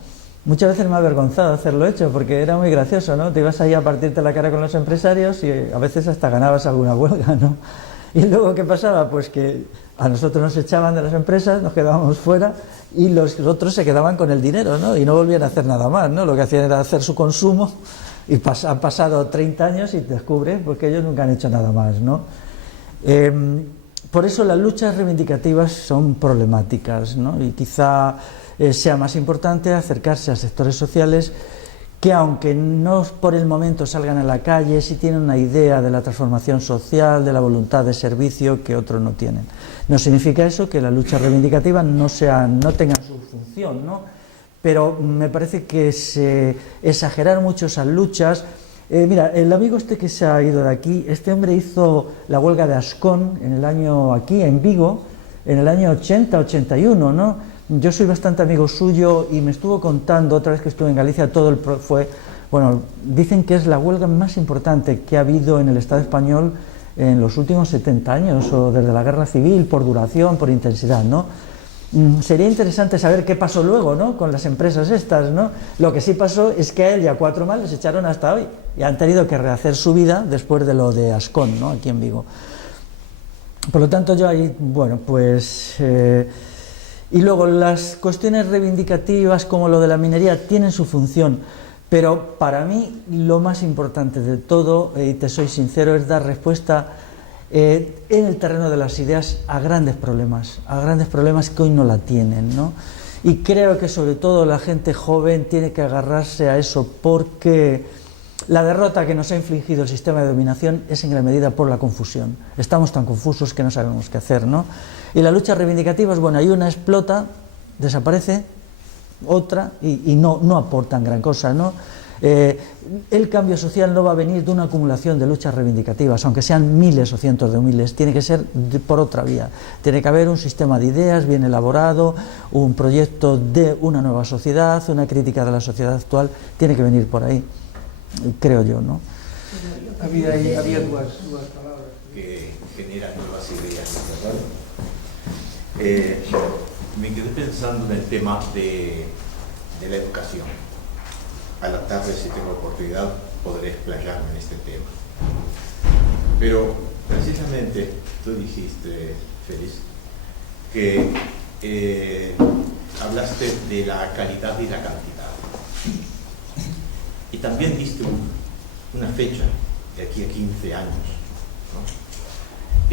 muchas veces me ha avergonzado hacerlo hecho, porque era muy gracioso, ¿no? Te ibas ahí a partirte la cara con los empresarios y a veces hasta ganabas alguna huelga, ¿no? Y luego, ¿qué pasaba? Pues que a nosotros nos echaban de las empresas, nos quedábamos fuera y los otros se quedaban con el dinero, ¿no? Y no volvían a hacer nada más, ¿no? Lo que hacían era hacer su consumo y han pasado 30 años y te descubres pues, que ellos nunca han hecho nada más, ¿no? Por eso las luchas reivindicativas son problemáticas, ¿no? Y quizá sea más importante acercarse a sectores sociales que, aunque no por el momento salgan a la calle, sí tienen una idea de la transformación social, de la voluntad de servicio que otros no tienen. No significa eso que las luchas reivindicativas no tengan su función, ¿no? Pero me parece que es exagerar mucho esas luchas. Mira, el amigo que se ha ido de aquí, este hombre hizo la huelga de Ascón aquí en Vigo, en el año 80-81, ¿no? Yo soy bastante amigo suyo y me estuvo contando, otra vez que estuve en Galicia, dicen que es la huelga más importante que ha habido en el Estado español en los últimos 70 años, o desde la Guerra Civil, por duración, por intensidad, ¿no? Sería interesante saber qué pasó luego, ¿no? Con las empresas estas, ¿no? Lo que sí pasó es que a él y a 4 más les echaron hasta hoy y han tenido que rehacer su vida después de lo de Ascón, ¿no? Aquí en Vigo. Por lo tanto, yo ahí, y luego las cuestiones reivindicativas como lo de la minería tienen su función, pero para mí lo más importante de todo, y te soy sincero, es dar respuesta en el terreno de las ideas a grandes problemas que hoy no la tienen, ¿no? Y creo que sobre todo la gente joven tiene que agarrarse a eso, porque la derrota que nos ha infligido el sistema de dominación es en gran medida por la confusión. Estamos tan confusos que no sabemos qué hacer, ¿no? Y las luchas reivindicativas, hay una explota, desaparece, otra, y no aportan gran cosa, ¿no? El cambio social no va a venir de una acumulación de luchas reivindicativas, aunque sean miles o cientos de miles, tiene que ser por otra vía. Tiene que haber un sistema de ideas bien elaborado, un proyecto de una nueva sociedad, una crítica de la sociedad actual, tiene que venir por ahí, creo yo, ¿no? Había dudas palabras. Que generan nuevas ideas, ¿verdad? Me quedé pensando en el tema de la educación. A la tarde, si tengo oportunidad, podré explayarme en este tema. Pero precisamente tú dijiste, Félix, que hablaste de la calidad y la cantidad. Y también diste una fecha de aquí a 15 años, ¿no?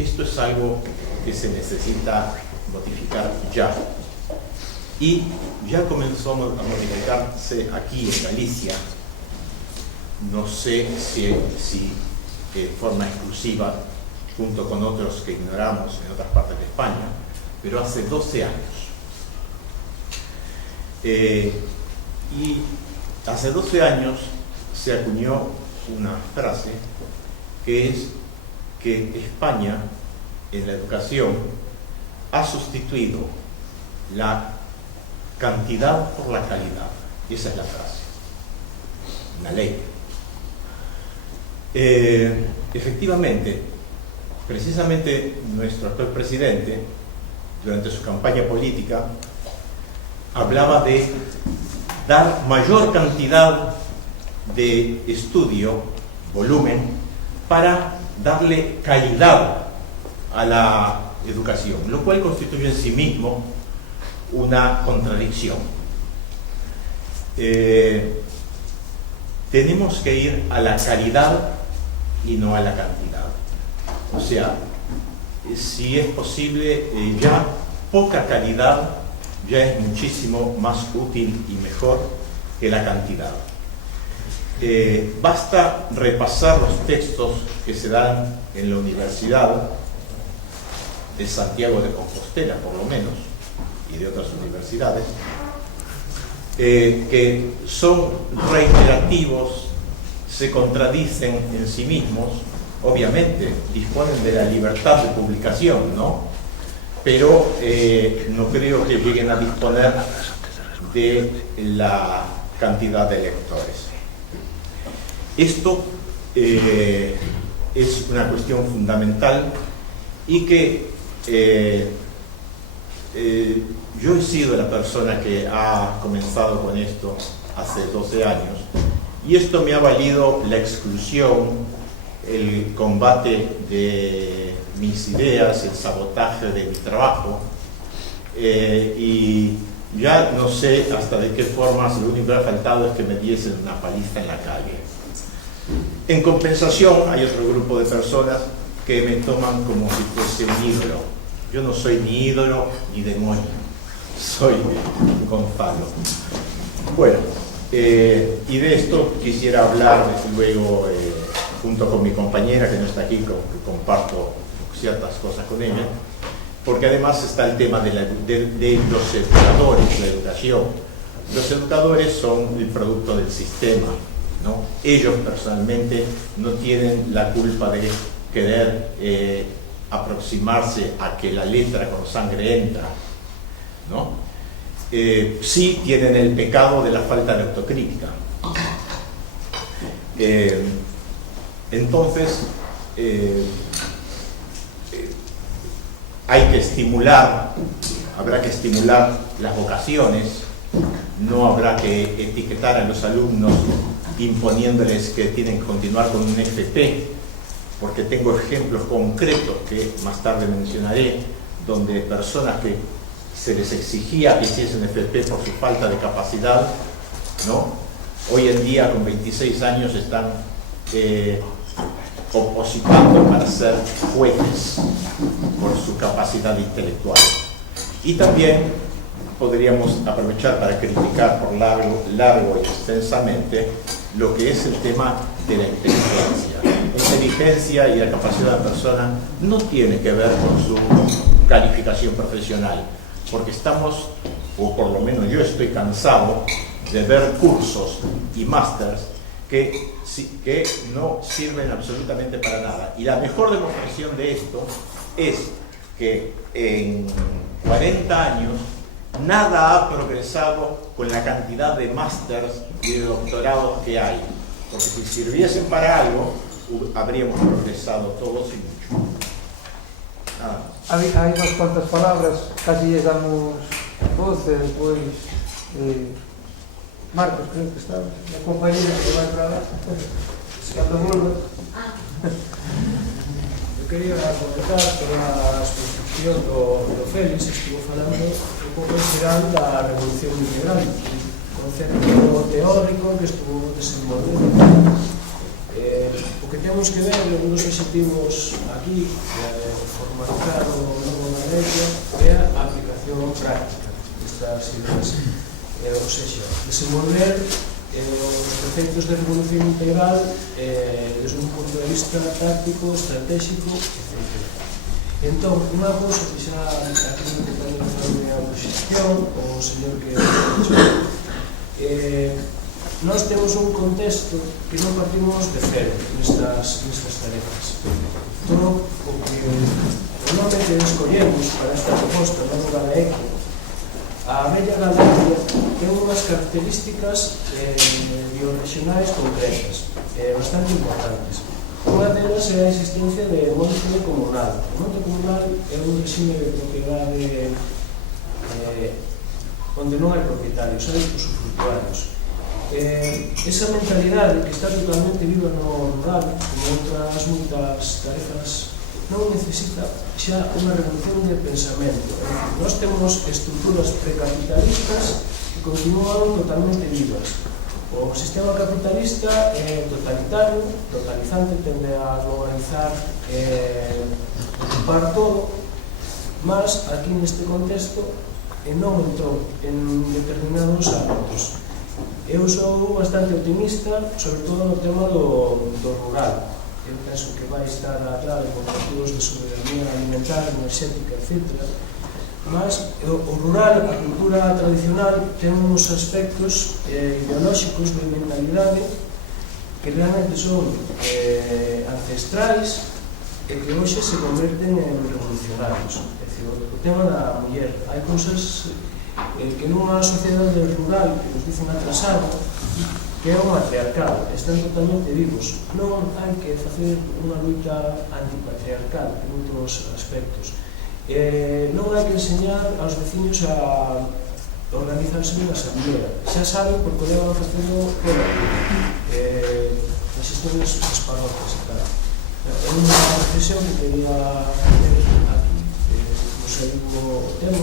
Esto es algo que se necesita modificar ya. Y ya comenzó a modificarse aquí en Galicia, no sé si de forma exclusiva, junto con otros que ignoramos en otras partes de España, pero hace 12 años. Y hace 12 años se acuñó una frase que es que España en la educación ha sustituido la cantidad por la calidad. Y esa es la frase, una ley. Efectivamente, precisamente nuestro actual presidente, durante su campaña política, hablaba de dar mayor cantidad de estudio, volumen, para darle calidad a la educación, lo cual constituye en sí mismo una contradicción. Tenemos que ir a la calidad y no a la cantidad. O sea, si es posible, ya poca calidad ya es muchísimo más útil y mejor que la cantidad. Basta repasar los textos que se dan en la Universidad de Santiago de Compostela, por lo menos, y de otras universidades, que son reiterativos, se contradicen en sí mismos. Obviamente disponen de la libertad de publicación, ¿no? Pero no creo que lleguen a disponer de la cantidad de lectores. Esto es una cuestión fundamental y que yo he sido la persona que ha comenzado con esto hace 12 años y esto me ha valido la exclusión, el combate de mis ideas, el sabotaje de mi trabajo, y ya no sé hasta de qué formas. Lo único que ha faltado es que me diesen una paliza en la calle. En compensación hay otro grupo de personas que me toman como si fuese un ídolo. Yo no soy ni ídolo ni demonio, soy Gonzalo. Bueno, y de esto quisiera hablar desde luego junto con mi compañera que no está aquí, que comparto ciertas cosas con ella, porque además está el tema de los educadores, la educación. Los educadores son el producto del sistema, ¿no? Ellos personalmente no tienen la culpa de querer aproximarse a que la letra con sangre entra, ¿no? Sí tienen el pecado de la falta de autocrítica. Entonces, hay que estimular, habrá que estimular las vocaciones, no habrá que etiquetar a los alumnos imponiéndoles que tienen que continuar con un FP, porque tengo ejemplos concretos que más tarde mencionaré, donde personas que se les exigía que hiciesen FP por su falta de capacidad, ¿no? Hoy en día con 26 años están opositando para ser jueces por su capacidad intelectual. Y también podríamos aprovechar para criticar por largo y extensamente lo que es el tema de la inteligencia. La inteligencia y la capacidad de la persona no tiene que ver con su calificación profesional, porque estamos, o por lo menos yo estoy cansado de ver cursos y másters que no sirven absolutamente para nada. Y la mejor demostración de esto es que en 40 años nada ha progresado con la cantidad de másters y de doctorados que hay. Porque si sirviesen para algo, habríamos progresado todos y mucho. Nada más. Hay unas cuantas palabras, casi llegamos 12, después Marcos, creo que está, la compañera que va a entrar cuando vuelva. Eu quería comentar toda a exposición do Félix, estuvo falando un pouco en xeral da revolución integral, concepto teórico que estuvo desenvolvendo. O que temos que ver, un dos objetivos aquí, de formalizar o novo da lei, é a aplicación práctica destas ideas. Ou seja, desenvolver os conceptos de revolución integral desde un punto de vista táctico, estratégico, etc. Entón, unha cousa que xa aquí no compañero de a proxección, o señor que nós temos un contexto que non partimos de cero nestas tarefas. Todo o que o nome que escollemos para esta proposta da Rural Eco, a Bella Galicia ten unhas características biorregionais concretas, bastante importantes. Unha delas é a existencia de monte comunal. O monte comunal é un regime de propiedade onde non hai propietarios, hai usufructuarios. Esa mentalidade que está totalmente viva no rural, como outras moitas tarefas, non necesita xa unha revolución de pensamento. Nós temos estruturas precapitalistas que continúan totalmente vivas. O sistema capitalista é totalitario, totalizante, tende a globalizar, ocupar todo, mas aquí neste contexto non entrou en determinados ámbitos. Eu sou bastante optimista, sobre todo no tema do rural. Eu penso que vai estar a clave con objetivos de soberanía alimentar, enerxética, etc. Mas o rural, a cultura tradicional, ten uns aspectos ideolóxicos de mentalidade que realmente son ancestrais e que hoxe se converten en revolucionarios. É dicir, o tema da muller. Hai cousas que nunha sociedade rural que nos dicen atrasada, que é o matriarcado, están totalmente vivos. Non hai que facer unha luita antipatriarcal en outros aspectos. Non hai que enseñar aos veciños a organizarse nunha asamblea. Xa saben porque levan a facendo toda a vida. Existen as parroquias e tal. É unha reflexión que quería hacer aquí, no segundo tema,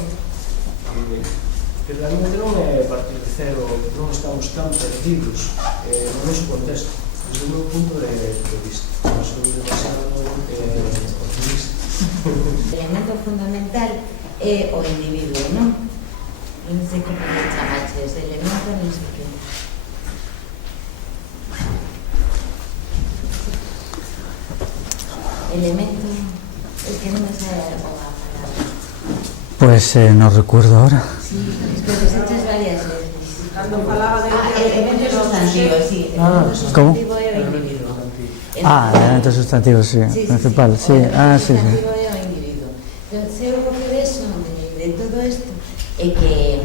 que realmente non é partir de cero, non estamos tan perdidos no noso contexto, desde o meu punto de vista. Non sou demasiado optimista. O elemento fundamental é o individuo, non? Non sei como le chamaches, elemento non sei que. Elemento, es que non me sabe a palabra. Pues no recuerdo ahora. Sí, es que les echas varias veces. Cando falaba de elemento sustantivo, sí. ¿Cómo? Sustantivo é o individuo. Elemento sustantivo, sí, principal, sí. Sí, sí. Sei o que vexo de todo isto é que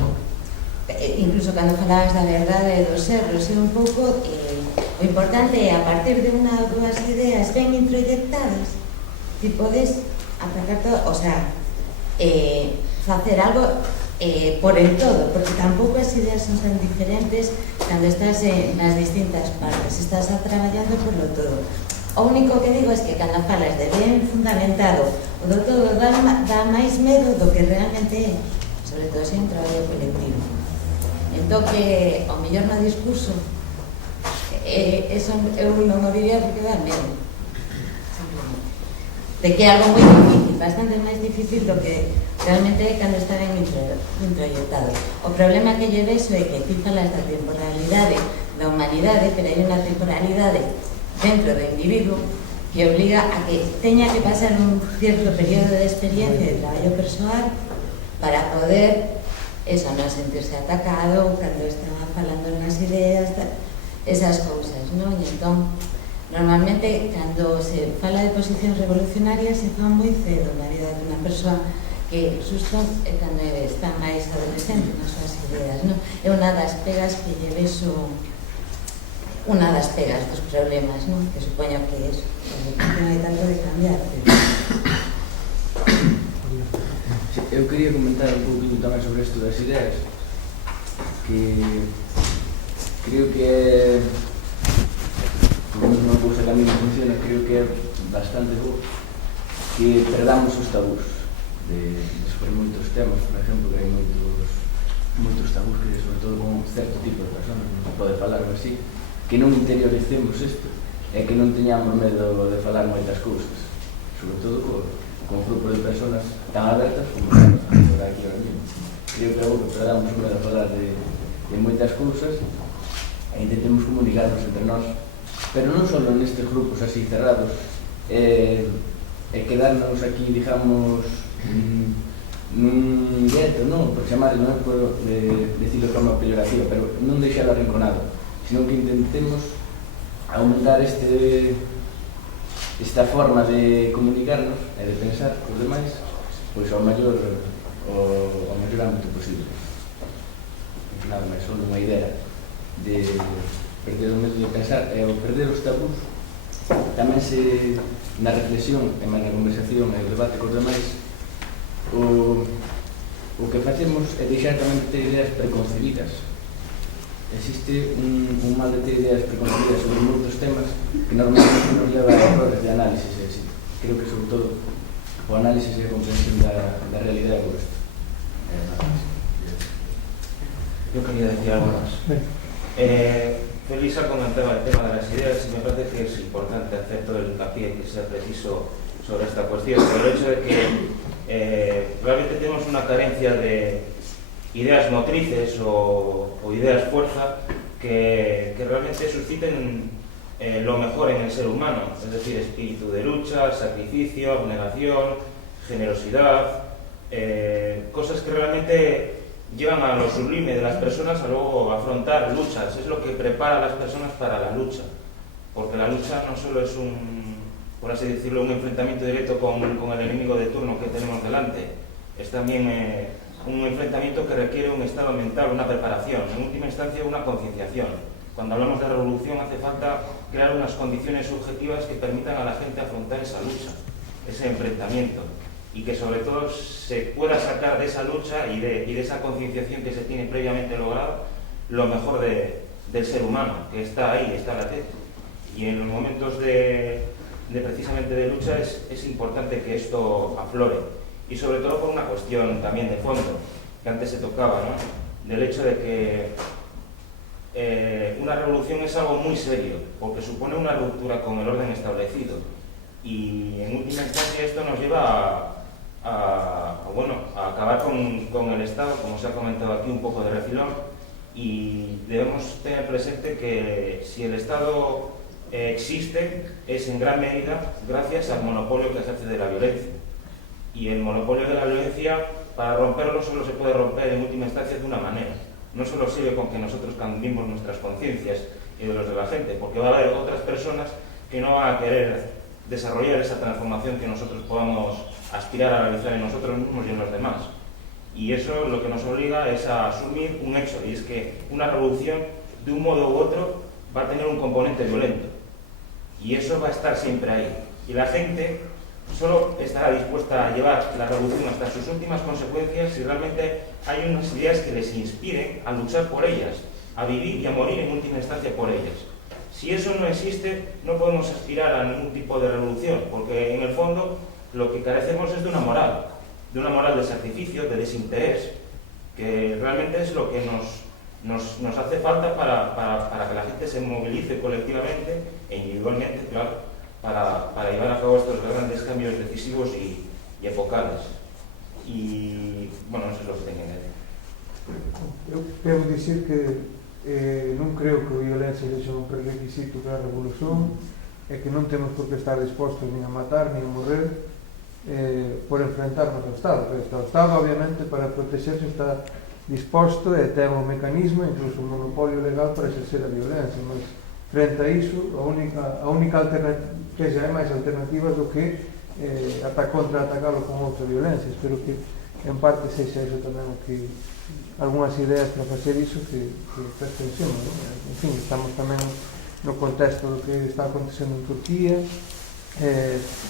incluso cando falabas da verdade dos erros é un pouco o importante é a partir de unha ou dúas ideas ben introyectadas ti podes atacar todo, o sea facer algo por el todo, porque tampouco as ideas son tan diferentes cando estás nas distintas partes, estás traballando por lo todo. O único que digo é que cando falas de ben fundamentado o do todo dá máis medo do que realmente é, sobre todo se é un traballo colectivo. Entón que ao mellor no discurso eso eu non o diría porque dá medo, de que é algo moi difícil, bastante máis difícil do que realmente é cando está ben introyectado. O problema que lle vexo é que ti falas da temporalidade da humanidade, pero hai unha temporalidade dentro do individuo que obliga a que teña que pasar un cierto período de experiencia de traballo persoal para poder eso, non sentirse atacado cando está falando nas ideas, esas cousas, non? E entón, normalmente, cando se fala de posicións revolucionarias se fan moi cedo na vida de unha persoa que xusto é cando está máis adolescente nas súas ideas, non? É unha das pegas que lle vexo unha das pegas dos problemas, non? Que supoño que é eso, non hai tanto de cambiar, pero... Eu quería comentar un pouquinho tamén sobre isto das ideas, que creo que é por menos unha cousa que a mí me funciona, creo que é bastante bo que perdamos os tabús sobre moitos temas, por exemplo, que hai moitos tabús que sobre todo con certo tipo de personas non se pode falar así, que non interioricemos isto e que non teñamos medo de falar moitas cousas, sobre todo con un grupo de personas tan abertas como agora aquí ahora mismo. Creo que agora perdamos o medo de falar de moitas cousas e intentemos comunicarnos entre nós, pero non só nestes grupos así cerrados, quedarnos aquí, digamos, nun gueto, non? Por chamarlo, non por decirlo de forma peyorativa, pero non deixar arrinconado, sino que intentemos aumentar esta forma de comunicarnos e de pensar os demais pois ao maior ámbito posible. Nada máis, só unha idea de perder o medo de pensar e ao perder os tabús tamén se na reflexión e na conversación e o debate cos demais o que facemos é deixar tamén de ter ideas preconcebidas. Existe un mal de ter ideas preconcebidas sobre moitos temas que normalmente nos leva a errores de análisis e así. Creo que sobre todo o análisis e a comprensión da realidade do resto. Yo quería decir algo más. Feliz ha comentado el tema de las ideas y me parece que es importante hacer todo el hincapié que sea preciso sobre esta cuestión, por el hecho de que realmente tenemos una carencia de ideas motrices o ideas fuerza que realmente susciten lo mejor en el ser humano, es decir, espíritu de lucha, sacrificio, abnegación, generosidad, cosas que realmente llevan a lo sublime de las personas a luego afrontar luchas. Es lo que prepara a las personas para la lucha, porque la lucha no solo es por así decirlo, un enfrentamiento directo con el enemigo de turno que tenemos delante, es también un enfrentamiento que requiere un estado mental, una preparación, en última instancia una concienciación. Cuando hablamos de revolución hace falta crear unas condiciones subjetivas que permitan a la gente afrontar esa lucha, ese enfrentamiento, y que sobre todo se pueda sacar de esa lucha y de esa concienciación que se tiene previamente logrado lo mejor del ser humano, que está ahí, está latente. Y en los momentos precisamente de lucha es importante que esto aflore, y sobre todo por una cuestión también de fondo, que antes se tocaba, ¿no? Del hecho de que una revolución es algo muy serio, porque supone una ruptura con el orden establecido, y en última instancia esto nos lleva a acabar con el Estado, como se ha comentado aquí un poco de refilón, y debemos tener presente que si el Estado existe es en gran medida gracias al monopolio que ejerce de la violencia, y el monopolio de la violencia, para romperlo solo se puede romper en última instancia de una manera. No solo sirve con que nosotros cambiemos nuestras conciencias y de los de la gente, porque va a haber otras personas que no van a querer desarrollar esa transformación que nosotros podamos aspirar a realizar en nosotros mismos y en los demás. Y eso lo que nos obliga es a asumir un hecho, y es que una revolución, de un modo u otro, va a tener un componente violento, y eso va a estar siempre ahí, y la gente solo estará dispuesta a llevar la revolución hasta sus últimas consecuencias si realmente hay unas ideas que les inspiren a luchar por ellas, a vivir y a morir en última instancia por ellas. Si eso no existe, no podemos aspirar a ningún tipo de revolución, porque en el fondo lo que carecemos es de una moral de sacrificio, de desinterés, que realmente es lo que nos hace falta para que la gente se movilice colectivamente e individualmente, claro, para llevar a cabo estos grandes cambios decisivos y epocales. Y, bueno, eso es lo que tengo que decir. Eu quero dicir que non creo que a violencia sexa un prerequisito para a revolución, e que non temos por que estar dispostos nin a matar, nin a morrer por enfrentarnos ao Estado. O Estado, obviamente, para protegerse está disposto e ten un mecanismo, incluso un monopolio legal para exercer a violencia, mas frente a iso, a única alternativa que xa é máis alternativa do que contraatacalo con outra violencia. Espero que en parte sexa iso tamén o que algunhas ideas para facer iso que pertencemos, ¿no? En fin, estamos tamén no contexto do que está acontecendo en Turquía,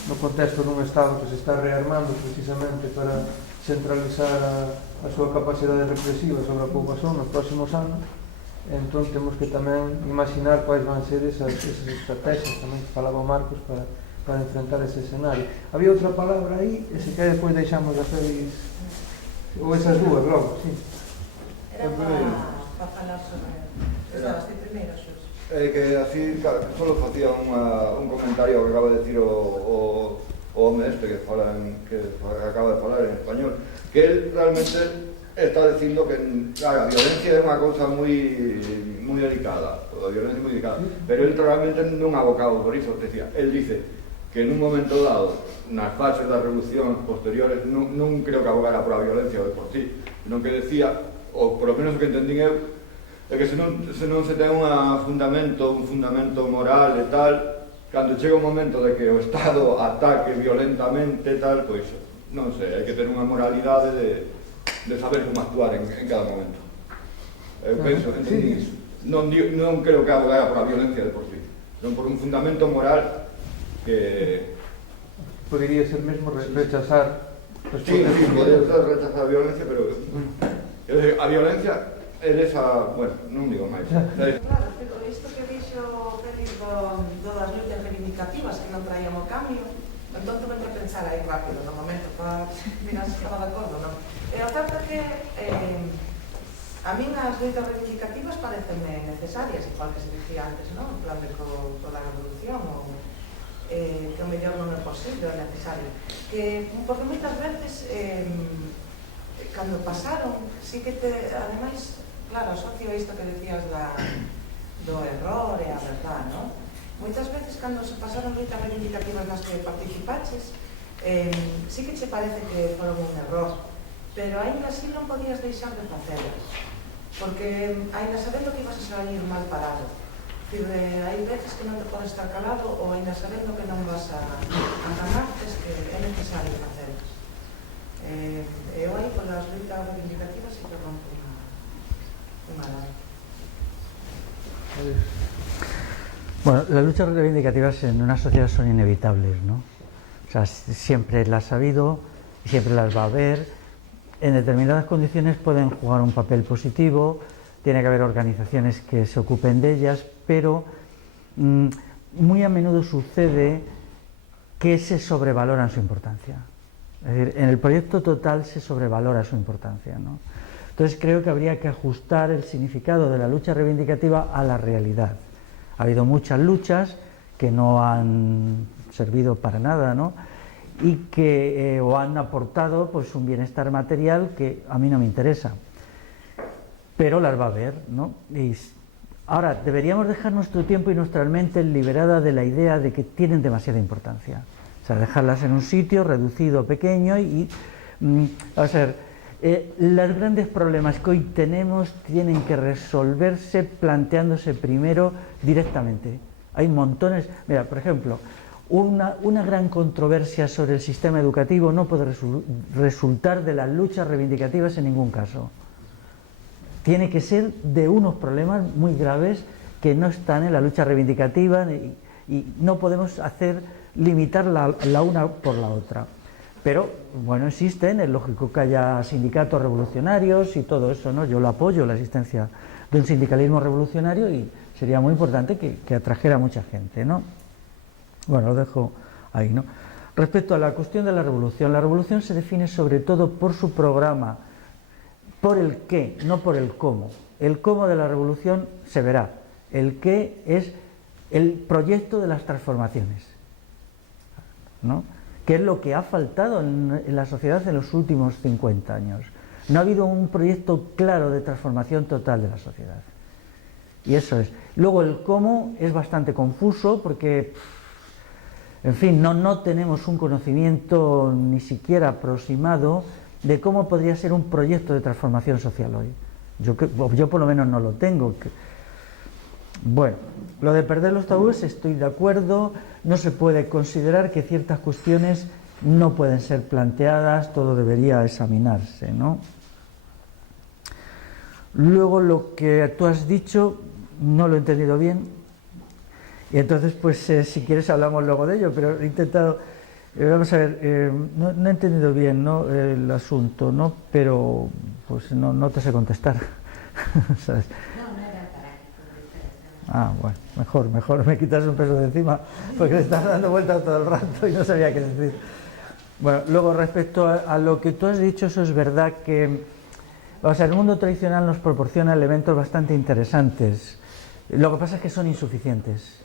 no contexto dun Estado que se está rearmando precisamente para centralizar a súa capacidade represiva sobre a poboación nos próximos anos. Entón temos que tamén imaginar quais van ser esas estrategias tamén que falaba o Marcos para enfrentar ese escenario. Había outra palabra aí, e se que depois deixamos a Félix, ou esas dúas logo, sí. Era para falar sobre... Estabas ti primeiro, Xos. Que así, claro, que solo facía un comentario que acaba de decir o home este que acaba de falar en español, que él realmente está dicindo que, claro, a violencia é unha cousa moi delicada, a violencia é moi delicada, pero él realmente non ha abocado por iso, decía, él dice que nun momento dado, nas fases das revolucións posteriores, non creo que abogara por a violencia de por sí, senón que decía, ou por lo menos o que entendín eu, é que se non se ten un fundamento moral e tal, cando chega un momento de que o Estado ataque violentamente e tal, pois, non sei, hai que ter unha moralidade de saber como actuar en cada momento. Eu penso, entendí iso. Non creo que abogara por a violencia de por sí, senón por un fundamento moral que... Podería ser mesmo rechazar... Sí, podería rechazar a violencia, pero... A violencia é desa... Bueno, non digo máis. Claro, pero isto que dixo Félix do das lutas reivindicativas que non traían o cambio, entón tuve que pensar aí rápido, no momento, para mirar se estaba de acordo, non? E a certa que a min as lutas reivindicativas parecenme necesarias, igual que se dicía antes, non? En plan de toda a revolución, ou que o mellor non é posible, é necesario. Porque moitas veces, cando pasaron, sí que ademais, claro, asocio isto que decías do error e a verdad, non? Moitas veces, cando se pasaron lutas reivindicativas nas que participaches, sí que che parece que foron un error, pero aínda así non podías deixar de facelas, porque aínda sabendo que ibas a salir mal parado. Hai veces que non te podes estar calado ou aínda sabendo que non vas a ganar, es que é necesario facelas. Eu aí, con as lutas reivindicativas, sí que rompo unha lanza. Bueno, las luchas reivindicativas en una sociedad son inevitables, ¿no? O sea, siempre las ha habido y siempre las va a haber. En determinadas condiciones pueden jugar un papel positivo, tiene que haber organizaciones que se ocupen de ellas, pero muy a menudo sucede que se sobrevaloran su importancia. Es decir, en el proyecto total se sobrevalora su importancia, ¿no? Entonces creo que habría que ajustar el significado de la lucha reivindicativa a la realidad. Ha habido muchas luchas que no han servido para nada, ¿no? Y que o han aportado pues un bienestar material que a mí no me interesa, pero las va a haber, ¿no? Y ahora deberíamos dejar nuestro tiempo y nuestra mente liberada de la idea de que tienen demasiada importancia, o sea, dejarlas en un sitio reducido, pequeño y a ver, los grandes problemas que hoy tenemos tienen que resolverse planteándose primero directamente. Hay montones, mira, por ejemplo, una gran controversia sobre el sistema educativo no puede resultar de las luchas reivindicativas en ningún caso. Tiene que ser de unos problemas muy graves que no están en la lucha reivindicativa y no podemos limitar la una por la otra. Pero, bueno, existen, es lógico que haya sindicatos revolucionarios y todo eso, ¿no? Yo lo apoyo, la existencia de un sindicalismo revolucionario, y sería muy importante que atrajera a mucha gente, ¿no? Bueno, lo dejo ahí, ¿no? Respecto a la cuestión de la revolución se define sobre todo por su programa, por el qué, no por el cómo. El cómo de la revolución se verá, el qué es el proyecto de las transformaciones, ¿no? Que es lo que ha faltado en la sociedad en los últimos 50 años. No ha habido un proyecto claro de transformación total de la sociedad. Y eso es. Luego el cómo es bastante confuso porque, en fin, no tenemos un conocimiento ni siquiera aproximado de cómo podría ser un proyecto de transformación social hoy. Yo por lo menos no lo tengo. Bueno, lo de perder los tabúes estoy de acuerdo, no se puede considerar que ciertas cuestiones no pueden ser planteadas, todo debería examinarse, ¿no? Luego lo que tú has dicho no lo he entendido bien y entonces pues si quieres hablamos luego de ello, pero he intentado, vamos a ver, no he entendido bien, ¿no? El asunto, ¿no? Pero pues no te sé contestar, ¿sabes? Ah, bueno, mejor me quitas un peso de encima porque le estás dando vueltas todo el rato y no sabía qué decir. Bueno, luego respecto a lo que tú has dicho, eso es verdad que, o sea, el mundo tradicional nos proporciona elementos bastante interesantes. Lo que pasa es que son insuficientes.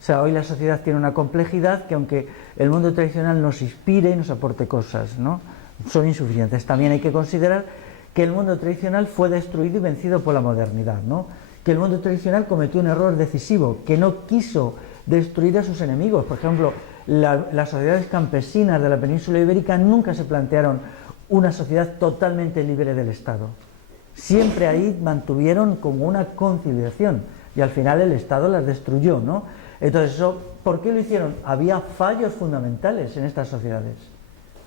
O sea, hoy la sociedad tiene una complejidad que, aunque el mundo tradicional nos inspire y nos aporte cosas, ¿no?, son insuficientes. También hay que considerar que el mundo tradicional fue destruido y vencido por la modernidad, ¿no? Que el mundo tradicional cometió un error decisivo, que no quiso destruir a sus enemigos. Por ejemplo, Las sociedades campesinas de la península ibérica nunca se plantearon una sociedad totalmente libre del Estado. Siempre ahí mantuvieron como una conciliación y al final el Estado las destruyó, ¿no? Entonces, ¿por qué lo hicieron? Había fallos fundamentales en estas sociedades.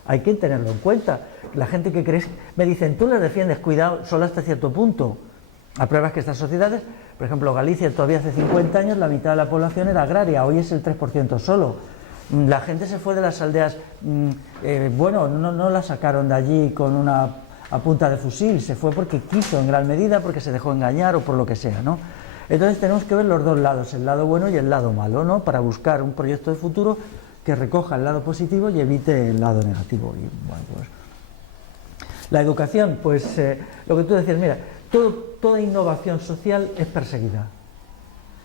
Hay que tenerlo en cuenta. La gente que crees, me dicen, tú las defiendes, cuidado, solo hasta cierto punto. La prueba es que estas sociedades, por ejemplo, Galicia todavía hace 50 años la mitad de la población era agraria, hoy es el 3% solo. La gente se fue de las aldeas, bueno, no la sacaron de allí con una a punta de fusil, se fue porque quiso en gran medida, porque se dejó engañar o por lo que sea, ¿no? Entonces tenemos que ver los dos lados, el lado bueno y el lado malo, ¿no? Para buscar un proyecto de futuro que recoja el lado positivo y evite el lado negativo. Y, bueno, pues, la educación, pues lo que tú decías, mira, toda innovación social es perseguida.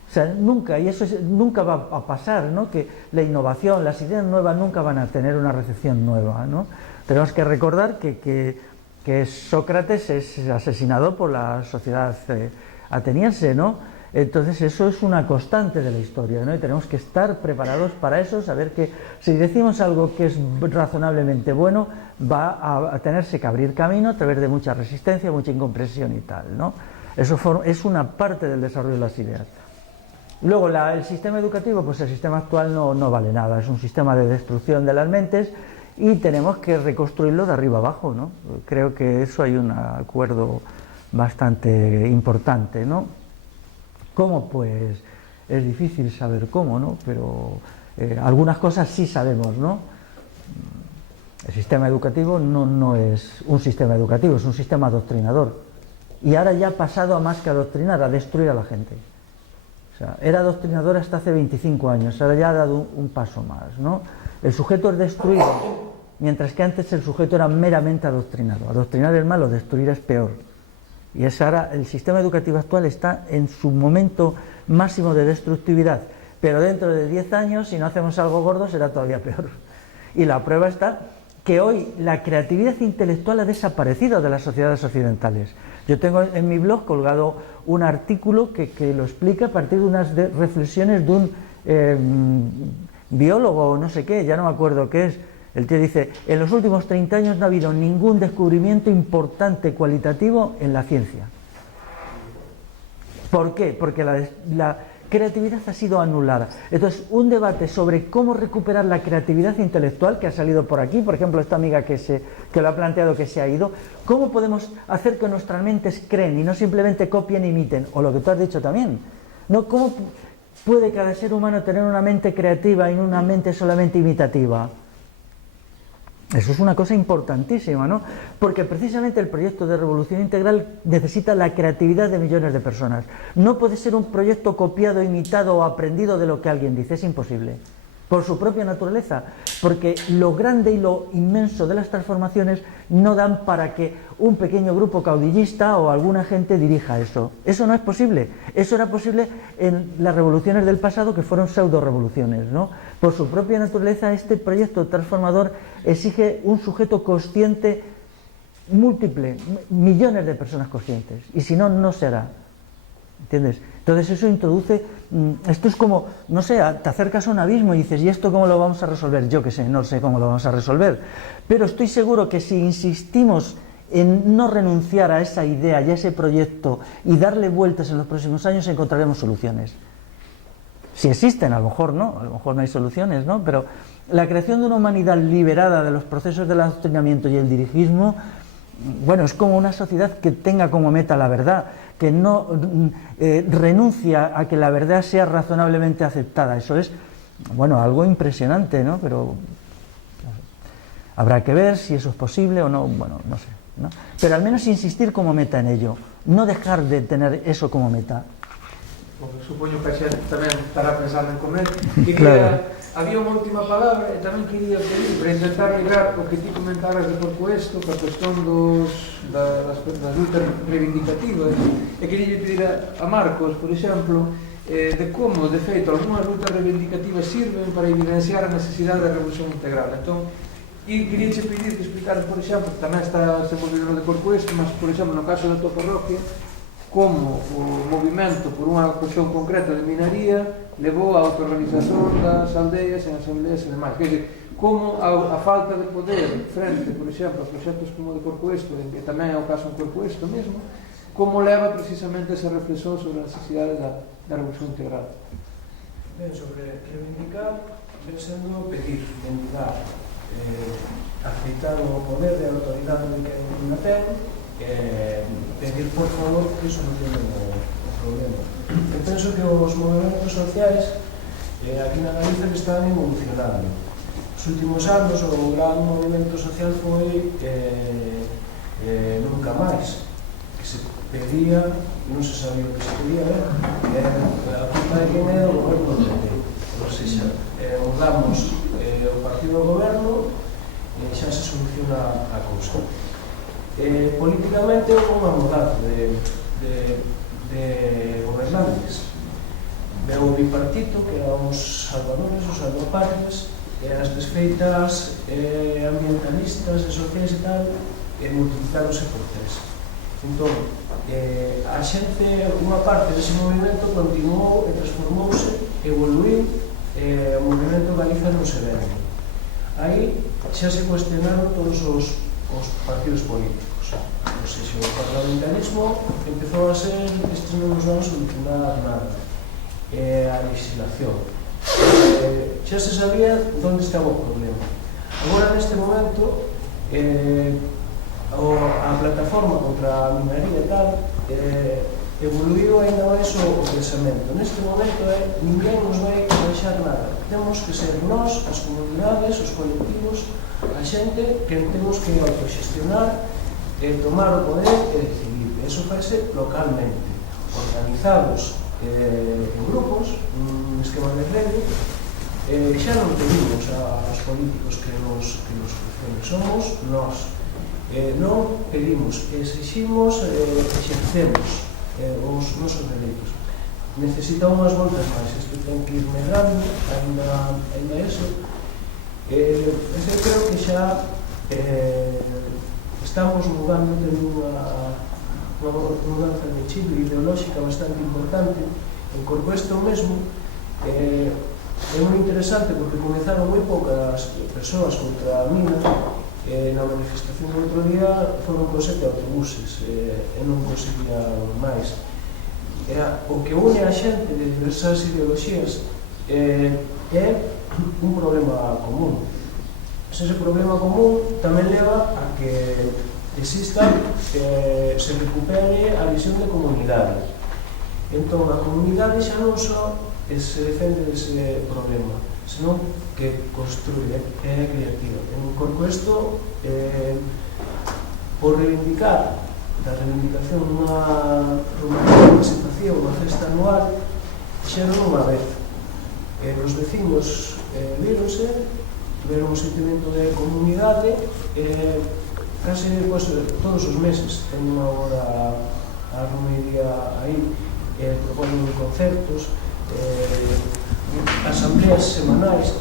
O sea, nunca, y eso nunca va a pasar, ¿no? Que la innovación, las ideas nuevas nunca van a tener una recepción nueva, ¿no? Tenemos que recordar que Sócrates es asesinado por la sociedad ateniense, ¿no? Entonces eso es una constante de la historia, ¿no? Y tenemos que estar preparados para eso, saber que si decimos algo que es razonablemente bueno, va a tenerse que abrir camino a través de mucha resistencia, mucha incomprensión y tal, ¿no? Eso es una parte del desarrollo de las ideas. Luego, el sistema educativo, pues el sistema actual no vale nada, es un sistema de destrucción de las mentes y tenemos que reconstruirlo de arriba abajo, ¿no? Creo que eso hay un acuerdo bastante importante, ¿no? ¿Cómo? Pues es difícil saber cómo, ¿no? Pero algunas cosas sí sabemos, ¿no? El sistema educativo no es un sistema educativo, es un sistema adoctrinador. Y ahora ya ha pasado a más que adoctrinar, a destruir a la gente. O sea, era adoctrinador hasta hace 25 años, ahora ya ha dado un paso más, ¿no? El sujeto es destruido, mientras que antes el sujeto era meramente adoctrinado. Adoctrinar es malo, destruir es peor. Y ahora el sistema educativo actual está en su momento máximo de destructividad, pero dentro de 10 años, si no hacemos algo gordo, será todavía peor. Y la prueba está que hoy la creatividad intelectual ha desaparecido de las sociedades occidentales. Yo tengo en mi blog colgado un artículo que lo explica a partir de unas reflexiones de un biólogo o no sé qué, ya no me acuerdo qué es. El tío dice, en los últimos 30 años no ha habido ningún descubrimiento importante cualitativo en la ciencia. ¿Por qué? Porque la creatividad ha sido anulada. Entonces, un debate sobre cómo recuperar la creatividad intelectual que ha salido por aquí, por ejemplo, esta amiga que lo ha planteado que se ha ido, ¿cómo podemos hacer que nuestras mentes creen y no simplemente copien e imiten? O lo que tú has dicho también, ¿no? ¿Cómo puede cada ser humano tener una mente creativa y no una mente solamente imitativa? Eso es una cosa importantísima, ¿no? Porque precisamente el proyecto de revolución integral necesita la creatividad de millones de personas. No puede ser un proyecto copiado, imitado o aprendido de lo que alguien dice, es imposible. Por su propia naturaleza, porque lo grande y lo inmenso de las transformaciones no dan para que un pequeño grupo caudillista o alguna gente dirija eso. Eso no es posible. Eso era posible en las revoluciones del pasado, que fueron pseudo-revoluciones, ¿no? Por su propia naturaleza, este proyecto transformador exige un sujeto consciente múltiple, millones de personas conscientes, y si no, no se hará. ¿Entiendes? Entonces eso introduce, esto es como, no sé, te acercas a un abismo y dices, ¿y esto cómo lo vamos a resolver? Yo qué sé, no sé cómo lo vamos a resolver, pero estoy seguro que si insistimos en no renunciar a esa idea y a ese proyecto y darle vueltas en los próximos años, encontraremos soluciones. Si existen, a lo mejor no hay soluciones, ¿no? Pero la creación de una humanidad liberada de los procesos del adoctrinamiento y el dirigismo, bueno, es como una sociedad que tenga como meta la verdad, que no renuncia a que la verdad sea razonablemente aceptada. Eso es, bueno, algo impresionante, ¿no? Pero habrá que ver si eso es posible o no, bueno, no sé, ¿no? Pero al menos insistir como meta en ello, no dejar de tener eso como meta. Porque supoño que a xente tamén estará pensando en comer. Claro. Había unha última palabra e tamén quería pedir para intentar ligar o que ti comentaras de Porco Esto coa cuestión das lutas reivindicativas, e queria pedir a Marcos, por exemplo, de como, de feito, algunhas lutas reivindicativas sirven para evidenciar a necesidade da revolución integral. Entón, queria pedir que explicaras, por exemplo, tamén está se volvido no de Porco Esto, mas, por exemplo, no caso da tua parroquia, como o movimento por unha cuestión concreta de minería levou a autoorganización das aldeas en asambleas e demais. Quer dizer, como a falta de poder frente, por exemplo, a proxectos como de Corcoesto, en que tamén é o caso en Corcoesto mesmo, como leva precisamente esa reflexión sobre a necesidade da revolución integral. Ben, sobre reivindicar, ven sendo pedir, mendigar, aceitar o poder de autoridade que non ten, pedir por favor que iso non tiene o problema. Eu penso que os movimentos sociais aquí na Galicia están evolucionando. Os últimos anos o gran movimento social foi Nunca Máis, que se pedía, non se sabía o que se pedía, a culpa de quen é o goberno do PP. Ou seja, mudamos o partido do goberno e xa se soluciona a cousa. Políticamente houve unha mudanza de gobernantes. Veu o bipartito, que eran os salvadores, os salvapatrias, e as desfeitas ambientalistas e sociais e tal, multiplicáronse por 3. Entón, a xente, unha parte dese movimento continuou e transformouse, evoluiu, o movimento Galiza non se vende. Aí xa se cuestionaron todos os partidos políticos. Ou seja, o parlamentarismo empezou a ser que estes non nos van a solucionar nada. A legislación. Xa se sabía onde estaba o problema. Agora, neste momento, a plataforma contra a minería e tal evoluiu ainda máis o pensamento. Neste momento ninguén nos vai deixar nada. Temos que ser nós, as comunidades, os colectivos, a xente que temos que autoxestionar, tomar o poder e decidir. Eso faise localmente, organizados en grupos, un esquema de rede. Xa non pedimos aos políticos que nos funcionen, somos nós. Non pedimos, exiximos, exercemos os nosos dereitos. Necesita unhas voltas máis, isto ten que ir medrando, ainda eso. Eu creo que xa estamos mudando, tendo unha mudanza de chile ideolóxica bastante importante. En Corcoesto mesmo é moi interesante porque comezaron moi poucas persoas contra a mina. Na manifestación do outro día foron con 7 autobuses e non conseguían máis. O que une a xente de diversas ideoloxías é un problema común. Ese problema común tamén leva a que exista, se recupere a visión de comunidade. Entón, a comunidade xa non só se defende dese problema, senón que construye, é creativa. En Corcoesto, por reivindicar da reivindicación unha romaría que se facía unha festa anual, fixeron unha vez. Os vecinos vironse, tiveron un sentimento de comunidade, case todos os meses ten unha hora a romería aí, proponen concertos, asambleas semanais.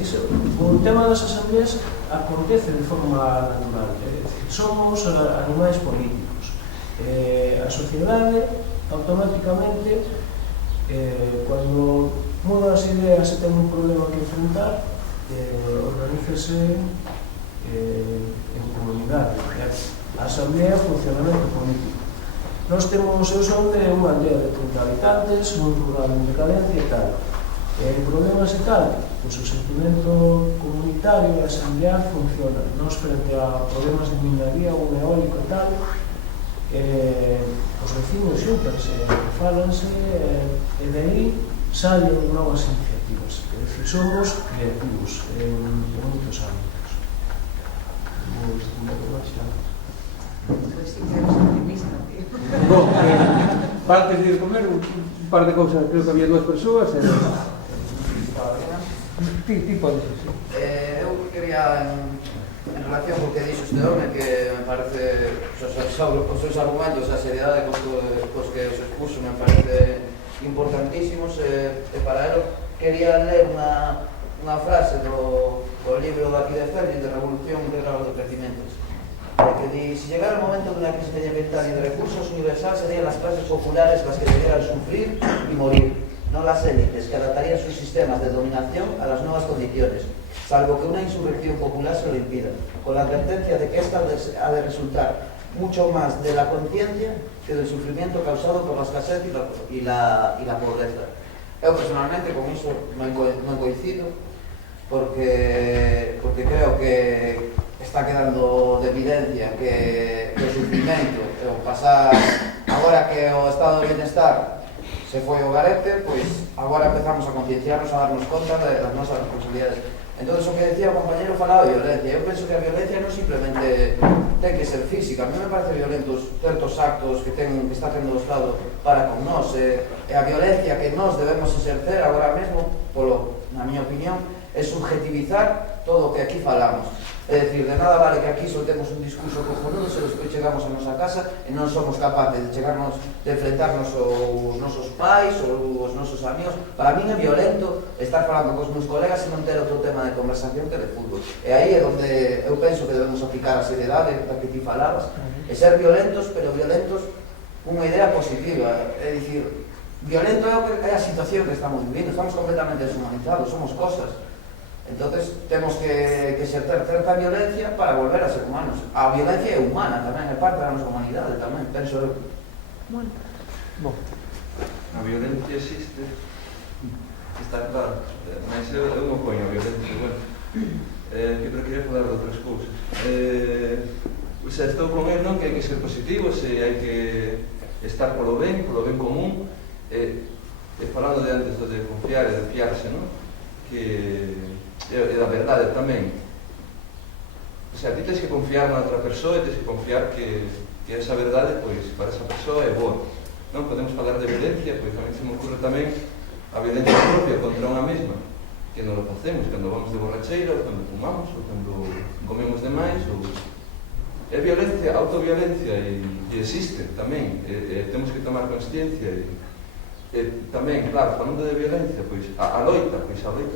O tema das asambleas acontece de forma natural, somos animais políticos. A sociedade automáticamente, cando mudan as ideas e ten un problema que enfrentar, organícese en comunidade. A asamblea é o funcionamento político. Nós temos, eu son de unha aldea de 30 habitantes, un rural en decadencia e tal. Problemas e tal, pois o sentimento comunitario e asamblear funciona. Nós, frente a problemas de minería ou eólico e tal, os vecinos xuntanse, falanse, e de aí salen novas iniciativas. É dicir, somos creativos en moitos ámbitos. Pois sí, que eres optimista, tío. Bom, antes de ir comer, un par de cousas, creo que había 2 persoas. Ti podes, sí. Eu quería, en relación co que dixo este home, que me parece, os seus argumentos, a seriedade cos que os expuso, me parece importantísimos, e para ello quería ler unha frase do libro de aquí de Félix, de Revolución Integral dos Crecimentos, que si llegara el momento de una crisis medioambiental y de recursos universal, serían las clases populares las que debieran sufrir y morir, no las élites, que adaptarían sus sistemas de dominación a las nuevas condiciones, salvo que una insurrección popular se lo impida, con la advertencia de que esta ha de resultar mucho más de la conciencia que del sufrimiento causado por la escasez y la pobreza. Eu personalmente con iso non coincido, porque creo que está quedando de evidencia que o sufrimento, o pasar, agora que o estado de bienestar se foi ao garete, pois agora empezamos a concienciarnos, a darnos conta das nosas responsabilidades. Entón, o que decía o compañero falaba de violencia. Eu penso que a violencia non simplemente ten que ser física. A mí me parece violentos certos actos que está tendo o Estado para con nós. E a violencia que nós debemos exercer agora mesmo, na miña opinión, é subjetivizar todo o que aquí falamos. É dicir, de nada vale que aquí soltemos un discurso cojonudo se despois chegamos a nosa casa e non somos capaces de chegarnos, de enfrentarnos aos nosos pais ou aos nosos amigos. Para min é violento estar falando cos meus colegas e non ter outro tema de conversación que de fútbol. E aí é onde eu penso que debemos aplicar a seriedade da que ti falabas, e ser violentos, pero violentos unha idea positiva. É dicir, violento é a situación que estamos vivindo, estamos completamente deshumanizados, somos cosas. Entonces temos que exercer certa violencia para volver a ser humanos. A violencia é humana tamén, é parte da nosa humanidade tamén, penso eu. Bueno, a violencia existe, está claro, mas eu non poño a violencia, bueno, que quería falar de outras cousas. O sea, estou con él, non, que hai que ser positivos e hai que estar polo ben común, e falando de antes de confiar e de fiarse, non? Que é da verdade tamén. O sea, ti tens que confiar na outra persoa e tens que confiar que esa verdade, pois, para esa persoa é boa. Non podemos falar de violencia, pois tamén se me ocurre tamén a violencia propia contra unha mesma, que non lo facemos cando vamos de borracheira, ou cando fumamos, ou cando comemos demais, ou... É violencia, autoviolencia, e existe tamén, temos que tomar consciencia, e tamén, claro, falando de violencia, pois, a loita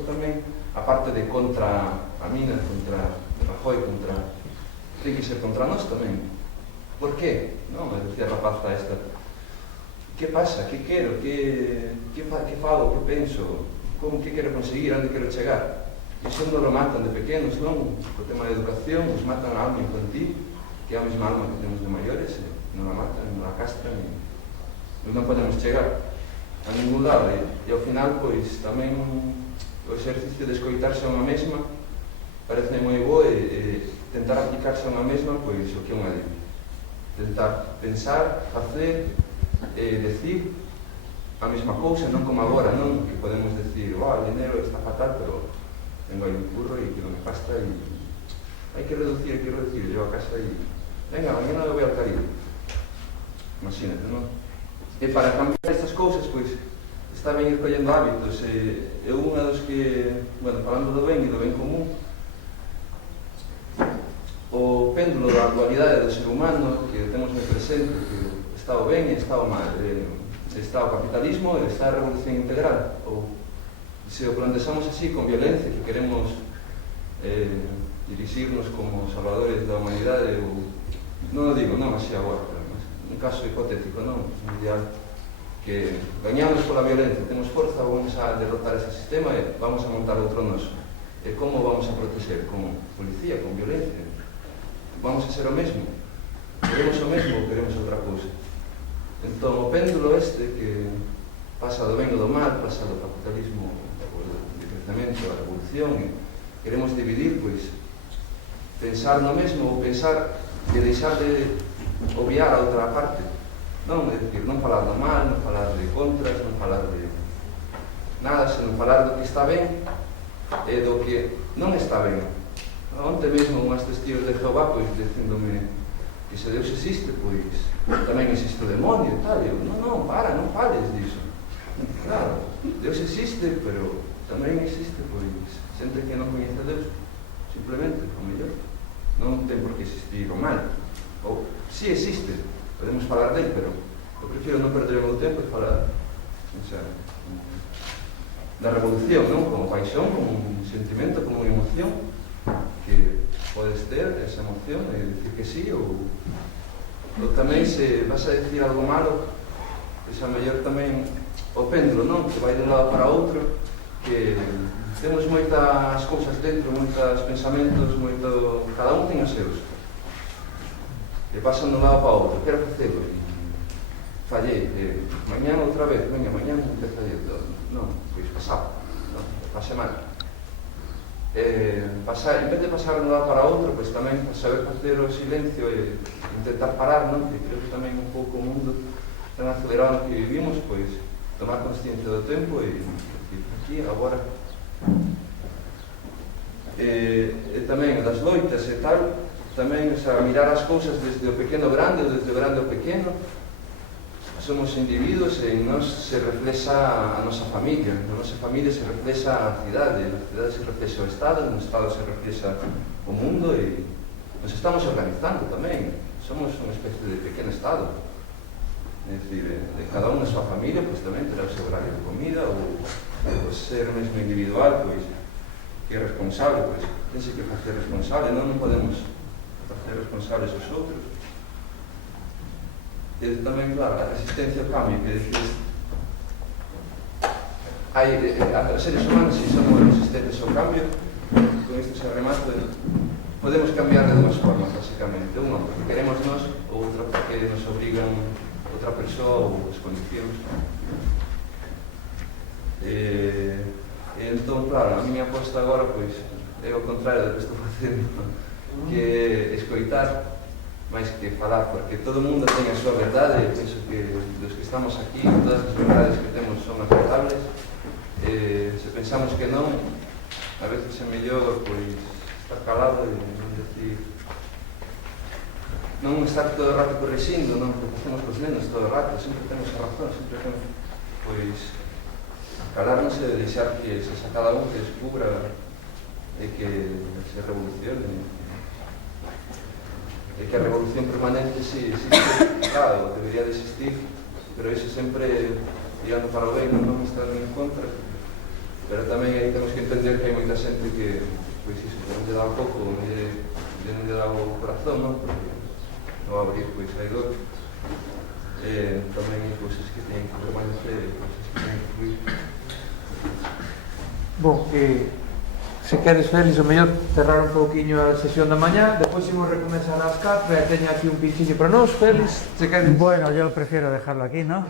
tamén, a parte de contra a mina, contra Rajoy, ten que ser contra nós tamén. Por qué? Non, me decía a rapaza esta, que pasa, que quero, que falo, que penso, que quero conseguir, onde quero chegar. Iso non lo matan de pequenos, non? O tema de educación, nos matan a alma infantil, que é a mesma alma que temos de maiores, non la matan, non la castran, e non podemos chegar a ningún lado, e ao final, pois, tamén o exercicio de escoitarse a unha mesma parece moi bo, e tentar aplicarse a unha mesma, pois, o que é unha lei. Tentar pensar, facer, decir a mesma cousa, non como agora, non? Que podemos decir, o dinero está fatal, pero tengo aí un curro e que non me pasta, e hai que reducir, llevo a casa e venga, mañana eu voy al Caribe. Imagínate, non? E para cambiar estas cousas, pois, está ben ir collendo hábitos, e unha dos que, bueno, falando do ben e do ben común, o péndulo da dualidade do ser humano que temos moi presente, que está o ben e está o mal, está o capitalismo e está a revolución integral, ou se o planteamos así, con violencia, que queremos dirixirnos como salvadores da humanidade, ou non o digo, non así agora, pero un caso hipotético, non? Un ideal que gañamos pola violencia, temos forza, vamos a derrotar ese sistema e vamos a montar outro noso. E como vamos a proteger? Como policía, con violencia? Vamos a ser o mesmo? Queremos o mesmo ou queremos outra cousa? Entón, o péndulo este que pasa do ben ou do mal, pasa do capitalismo de crecemento a revolución, e queremos dividir, pois, pensar no mesmo ou pensar de deixar de obviar a outra parte. Non, é dicir, non falar do mal, non falar de contras, non falar de nada, senón falar do que está ben e do que non está ben. Onte mesmo unhas testigos de Jehová, pois, dicíndome que se Deus existe, pois, tamén existe o demonio e tal. Eu, non, non fales diso. Claro, Deus existe, pero tamén existe, pois, xente que non coñece a Deus, simplemente, o mellor. Non ten por que existir o mal. Ou, si existe, podemos falar del, pero eu prefiro non perder o meu tempo e falar, o sea, da revolución, non? Como paixón, como un sentimento, como unha emoción. que podes ter esa emoción e dicir que sí, ou tamén se vas a decir algo malo, pois a mellor tamén o péndulo, non? Que vai de un lado para outro, que temos moitas cousas dentro, moitos pensamentos, cada un ten os seus. E pasan de un lado para outro, quero facelo, e fallei, mañana outra vez, mañana empezaré todo. Non, pois pasaba, non, pase mal. En vez de pasar de un lado para outro, pois tamén saber facer o silencio e intentar parar, non? Que creo que tamén un pouco o mundo tan acelerado que vivimos, pois tomar consciencia do tempo e aquí, agora. E tamén das loitas e tal, tamén mirar as cousas desde o pequeno grande ou desde o grande ao pequeno. Somos individuos e en nós se reflexa a nosa familia, na nosa familia se reflexa a cidade, na cidade se reflexa o Estado, no Estado se reflexa o mundo e nos estamos organizando tamén, somos unha especie de pequeno Estado. É dicir, de cada un na súa familia, pois tamén terá o seu horario de comida ou ser mesmo individual, pois que é responsable, pois tense que facer responsable, non podemos facer responsables os outros. E tamén, claro, a resistencia ao cambio, que dices, os seres humanos, se somos resistentes ao cambio, con isto se remata, podemos cambiar de dúas formas, basicamente. Unha, porque queremos nós, ou outra, porque nos obrigan outra persoa ou as condicións. E entón, claro, a miña aposta agora, pois, é o contrario do que estou facendo, que é escoitar máis que falar, porque todo o mundo ten a súa verdade, e penso que dos que estamos aquí, todas as verdades que temos son aceptables. Se pensamos que non, a veces é mellor pois, estar calado e non decir, non estar todo o rato corrixindo, non, porque facemos cos nenos todo o rato, sempre temos a razón, sempre temos, pois, calarnos e deixar que se cada un que descubra e que se revolucione. E que a revolución permanente sí, claro, debería de existir, pero iso sempre tirando para o ben, non estar en contra. Pero tamén aí temos que entender que hai moita xente que, pois iso, que non lle dá pouco, non lle dá o corazón, non? Porque non abrir, pois hai dor. Tamén hai cousas que teñen que permanecer, cousas que teñen que fluir. Bon, se queres, Félix, o mellor cerrar un pouquiño a sesión da mañá, depois imos recomenzar ás 4 e teño aquí un pinchiño para nós, Félix, se queres. Bueno, yo prefiero dejarlo aquí, ¿no?